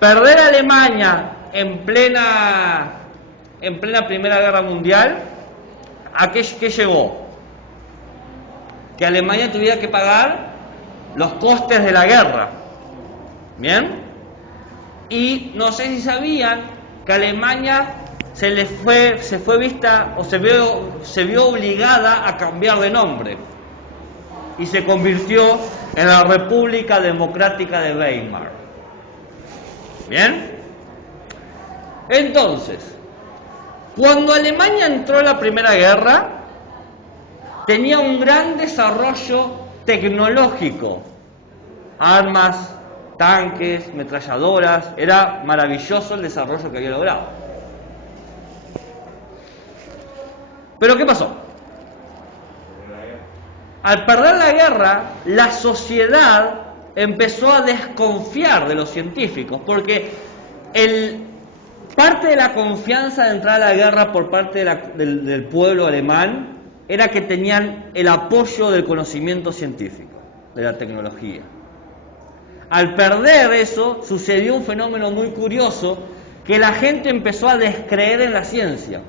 Perder a Alemania en plena Primera Guerra Mundial, ¿a qué llevó? Que Alemania tuviera que pagar los costes de la guerra. ¿Bien? Y no sé si sabían que Alemania se vio obligada a cambiar de nombre y se convirtió en la República Democrática de Weimar. ¿Bien? Entonces, cuando Alemania entró en la Primera Guerra, tenía un gran desarrollo tecnológico, armas, tanques, metralladoras, era maravilloso el desarrollo que había logrado. Pero ¿qué pasó? Al perder la guerra, la sociedad empezó a desconfiar de los científicos, porque parte de la confianza de entrar a la guerra por parte del pueblo alemán era que tenían el apoyo del conocimiento científico, de la tecnología. Al perder eso, sucedió un fenómeno muy curioso, que la gente empezó a descreer en la ciencia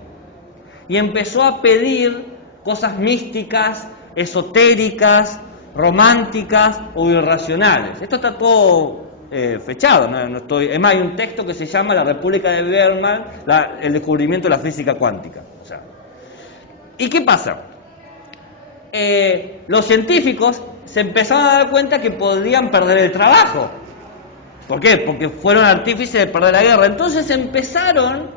y empezó a pedir cosas místicas, esotéricas, románticas o irracionales. Esto está todo fechado, es más, hay un texto que se llama La República de Weimar, el descubrimiento de la física cuántica. O sea, ¿y qué pasa? Los científicos se empezaron a dar cuenta que podían perder el trabajo. ¿Por qué? Porque fueron artífices de perder la guerra. Entonces empezaron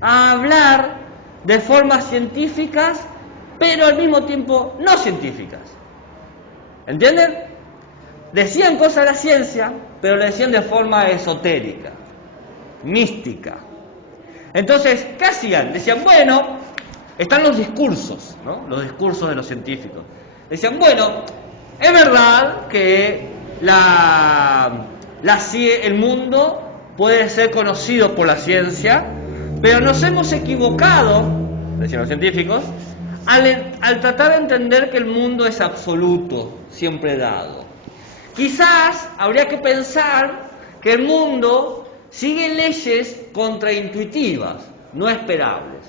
a hablar de formas científicas, pero al mismo tiempo no científicas. ¿Entienden? Decían cosas de la ciencia, pero lo decían de forma esotérica, mística. Entonces, ¿qué hacían? Decían, bueno, están los discursos, ¿no? Los discursos de los científicos. Decían, bueno, es verdad que el mundo puede ser conocido por la ciencia, pero nos hemos equivocado, decían los científicos, al tratar de entender que el mundo es absoluto, siempre dado. Quizás habría que pensar que el mundo sigue leyes contraintuitivas, no esperables.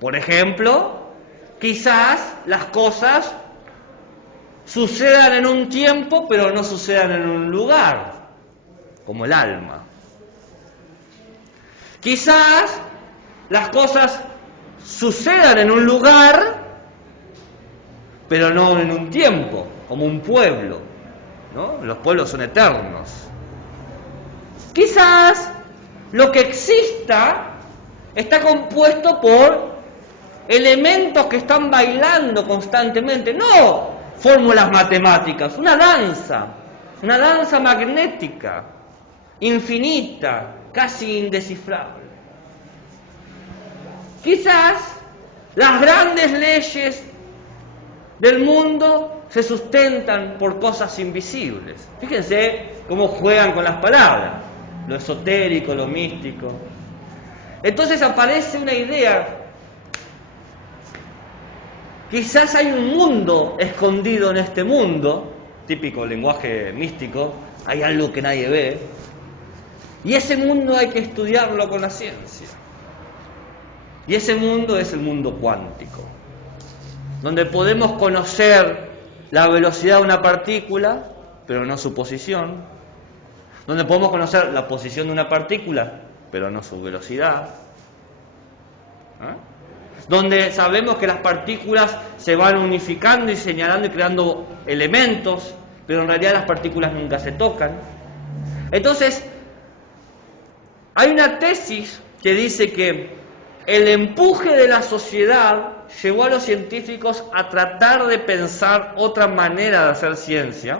Por ejemplo, quizás las cosas sucedan en un tiempo, pero no sucedan en un lugar, como el alma. Quizás las cosas sucedan en un lugar, pero no en un tiempo, como un pueblo, ¿no? Los pueblos son eternos. Quizás lo que exista está compuesto por elementos que están bailando constantemente, no fórmulas matemáticas, una danza magnética, infinita, casi indescifrable. Quizás las grandes leyes del mundo se sustentan por cosas invisibles. Fíjense cómo juegan con las palabras, lo esotérico, lo místico. Entonces aparece una idea. Quizás hay un mundo escondido en este mundo, típico lenguaje místico, hay algo que nadie ve, y ese mundo hay que estudiarlo con la ciencia. Y ese mundo es el mundo cuántico, donde podemos conocer la velocidad de una partícula, pero no su posición, donde podemos conocer la posición de una partícula, pero no su velocidad, donde sabemos que las partículas se van unificando y señalando y creando elementos, pero en realidad las partículas nunca se tocan. Entonces, hay una tesis que dice que el empuje de la sociedad llevó a los científicos a tratar de pensar otra manera de hacer ciencia.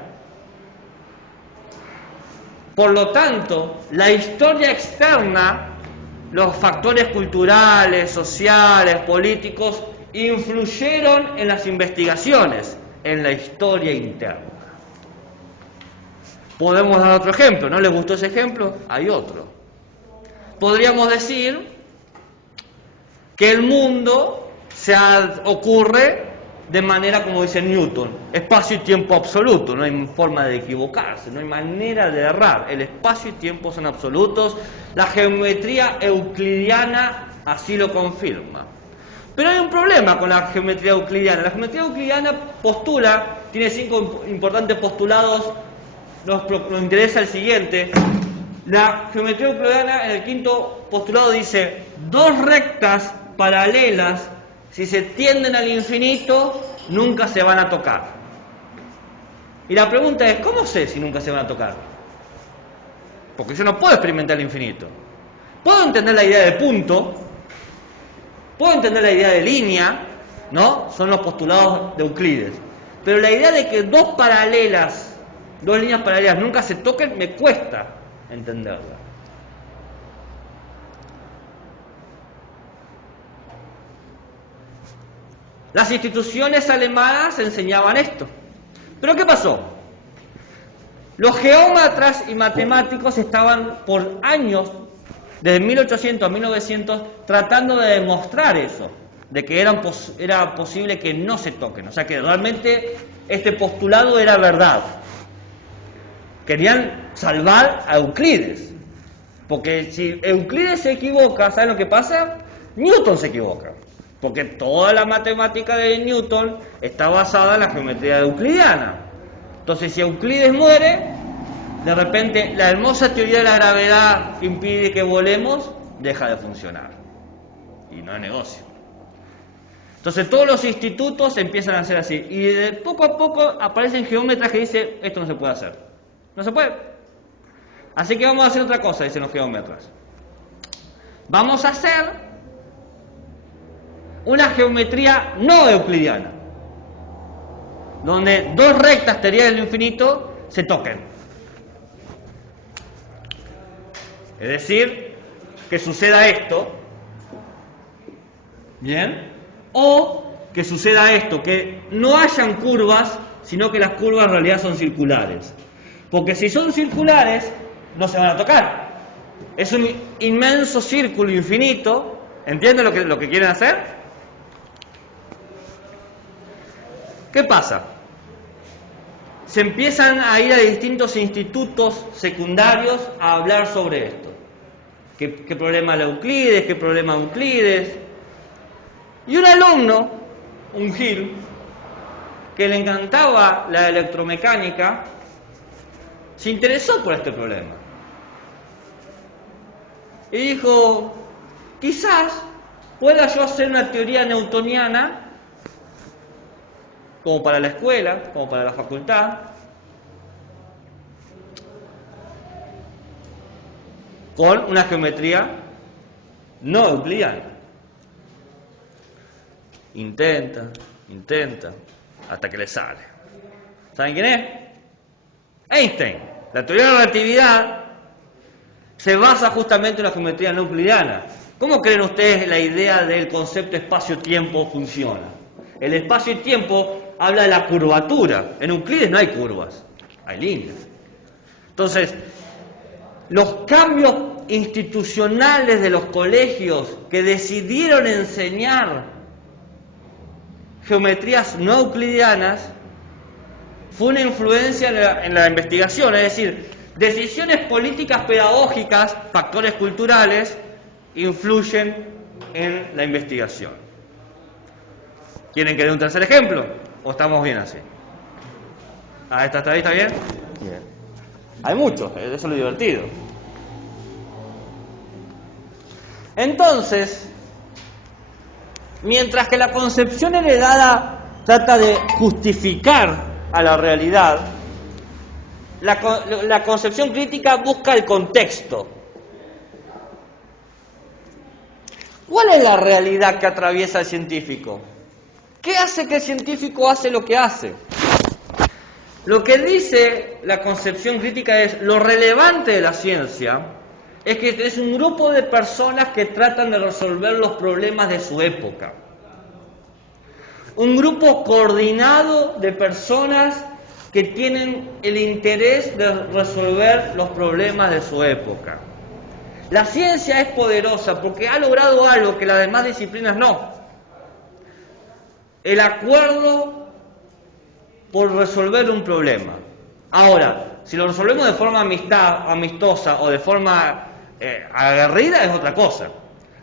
Por lo tanto, la historia externa, los factores culturales, sociales, políticos, influyeron en las investigaciones, en la historia interna. Podemos dar otro ejemplo. ¿No les gustó ese ejemplo? Hay otro. Podríamos decir que el mundo ocurre de manera, como dice Newton, espacio y tiempo absoluto, no hay forma de equivocarse, no hay manera de errar, el espacio y tiempo son absolutos, la geometría euclidiana así lo confirma. Pero hay un problema con la geometría euclidiana. La geometría euclidiana postula, tiene 5 importantes postulados, nos interesa el siguiente. La geometría euclidiana en el 5º postulado dice: dos rectas paralelas, si se tienden al infinito, nunca se van a tocar. Y la pregunta es, ¿cómo sé si nunca se van a tocar? Porque yo no puedo experimentar el infinito. Puedo entender la idea de punto, puedo entender la idea de línea, ¿no? Son los postulados de Euclides. Pero la idea de que dos líneas paralelas nunca se toquen, me cuesta entenderla. Las instituciones alemanas enseñaban esto. ¿Pero qué pasó? Los geómetras y matemáticos estaban por años, desde 1800 a 1900, tratando de demostrar eso, de que era posible que no se toquen. O sea, que realmente este postulado era verdad. Querían salvar a Euclides. Porque si Euclides se equivoca, ¿saben lo que pasa? Newton se equivoca. Porque toda la matemática de Newton está basada en la geometría euclidiana. Entonces, si Euclides muere, de repente la hermosa teoría de la gravedad que impide que volemos deja de funcionar. Y no hay negocio. Entonces, todos los institutos empiezan a hacer así. Y de poco a poco aparecen geómetras que dicen: esto no se puede hacer. No se puede. Así que vamos a hacer otra cosa, dicen los geómetras. Vamos a hacer una geometría no euclidiana, donde dos rectas teorías del infinito se toquen. Es decir, que suceda esto, ¿bien? O que suceda esto, que no hayan curvas, sino que las curvas en realidad son circulares. Porque si son circulares, no se van a tocar. Es un inmenso círculo infinito. ¿Entienden lo que quieren hacer? ¿Qué pasa? Se empiezan a ir a distintos institutos secundarios a hablar sobre esto. ¿Qué problema de Euclides? ¿Qué problema de Euclides? Y un alumno, un Gil, que le encantaba la electromecánica, se interesó por este problema. Y dijo: quizás pueda yo hacer una teoría newtoniana, como para la escuela, como para la facultad, con una geometría no euclidiana. Intenta, hasta que le sale. ¿Saben quién es? Einstein. La teoría de la relatividad se basa justamente en la geometría no euclidiana. ¿Cómo creen ustedes la idea del concepto espacio-tiempo funciona? El espacio y tiempo habla de la curvatura. En Euclides no hay curvas, hay líneas. Entonces, los cambios institucionales de los colegios que decidieron enseñar geometrías no euclidianas fue una influencia en la investigación, es decir, decisiones políticas pedagógicas, factores culturales, influyen en la investigación. ¿Quieren que dé un tercer ejemplo? ¿O estamos bien así? ¿Está bien? Bien. Hay muchos, eso es lo divertido. Entonces, mientras que la concepción heredada trata de justificar a la realidad, la concepción crítica busca el contexto. ¿Cuál es la realidad que atraviesa el científico? ¿Qué hace que el científico hace lo que hace? Lo que dice la concepción crítica es lo relevante de la ciencia es que es un grupo de personas que tratan de resolver los problemas de su época. Un grupo coordinado de personas que tienen el interés de resolver los problemas de su época. La ciencia es poderosa porque ha logrado algo que las demás disciplinas no. El acuerdo por resolver un problema. Ahora, si lo resolvemos de forma amistosa o de forma aguerrida es otra cosa.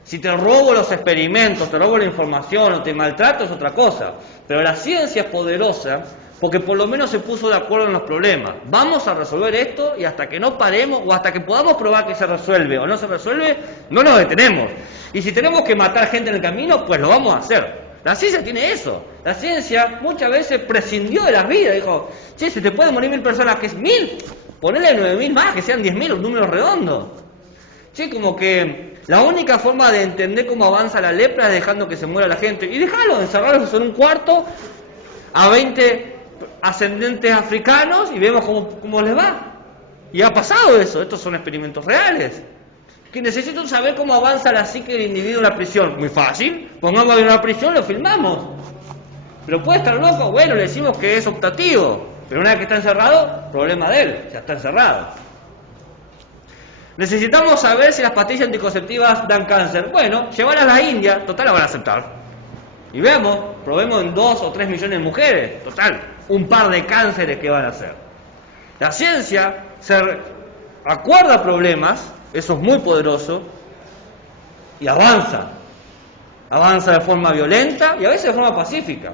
Si te robo los experimentos, te robo la información o te maltrato es otra cosa. Pero la ciencia es poderosa porque por lo menos se puso de acuerdo en los problemas. Vamos a resolver esto y hasta que no paremos o hasta que podamos probar que se resuelve o no se resuelve, no nos detenemos. Y si tenemos que matar gente en el camino, pues lo vamos a hacer. La ciencia tiene eso. La ciencia muchas veces prescindió de las vidas. Dijo, che, si te pueden morir 1000 personas, que es 1000, ponele 9000 más, que sean 10.000, un número redondo. Che, como que la única forma de entender cómo avanza la lepra es dejando que se muera la gente. Y déjalo, encerrarlos en un cuarto a 20 ascendentes africanos y vemos cómo les va. Y ha pasado eso, estos son experimentos reales. Que necesito saber cómo avanza la psique del individuo en la prisión. Muy fácil, pongamos en una prisión, lo filmamos. Pero puede estar loco, bueno, le decimos que es optativo. Pero una vez que está encerrado, problema de él, ya está encerrado. Necesitamos saber si las pastillas anticonceptivas dan cáncer. Bueno, llevarlas a la India, total la van a aceptar. Y vemos, probemos en 2 o 3 millones de mujeres, total, un par de cánceres que van a hacer. La ciencia se acuerda problemas, eso es muy poderoso, y avanza. Avanza de forma violenta y a veces de forma pacífica.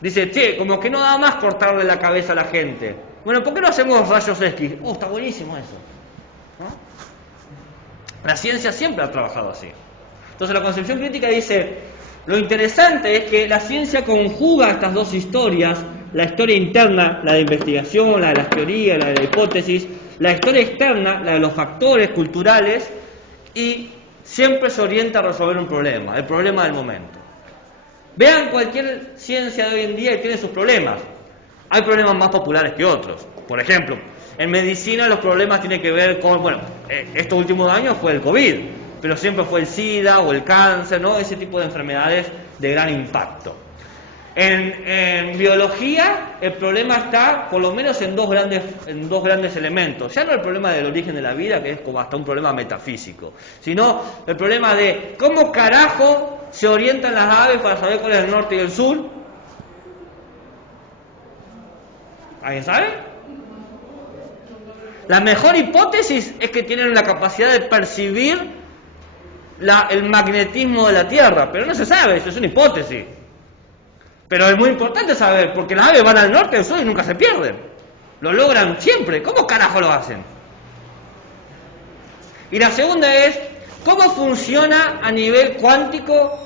Dice, che, como que no da más cortarle la cabeza a la gente. Bueno, ¿por qué no hacemos rayos X? Está buenísimo eso. ¿No? La ciencia siempre ha trabajado así. Entonces la concepción crítica dice, lo interesante es que la ciencia conjuga estas dos historias, la historia interna, la de investigación, la de las teorías, la de la hipótesis, la historia externa, la de los factores culturales, y siempre se orienta a resolver un problema, el problema del momento. Vean cualquier ciencia de hoy en día y tiene sus problemas. Hay problemas más populares que otros. Por ejemplo, en medicina los problemas tienen que ver con, bueno, estos últimos años fue el COVID, pero siempre fue el SIDA o el cáncer, ¿no? Ese tipo de enfermedades de gran impacto. En biología el problema está por lo menos en dos grandes elementos. Ya no el problema del origen de la vida, que es como hasta un problema metafísico, sino el problema de cómo carajo se orientan las aves para saber cuál es el norte y el sur. ¿Alguien sabe? La mejor hipótesis es que tienen la capacidad de percibir el magnetismo de la Tierra, pero no se sabe, eso es una hipótesis. Pero es muy importante saber, porque las aves van al norte y al sur y nunca se pierden. Lo logran siempre. ¿Cómo carajo lo hacen? Y la segunda es, ¿cómo funciona a nivel cuántico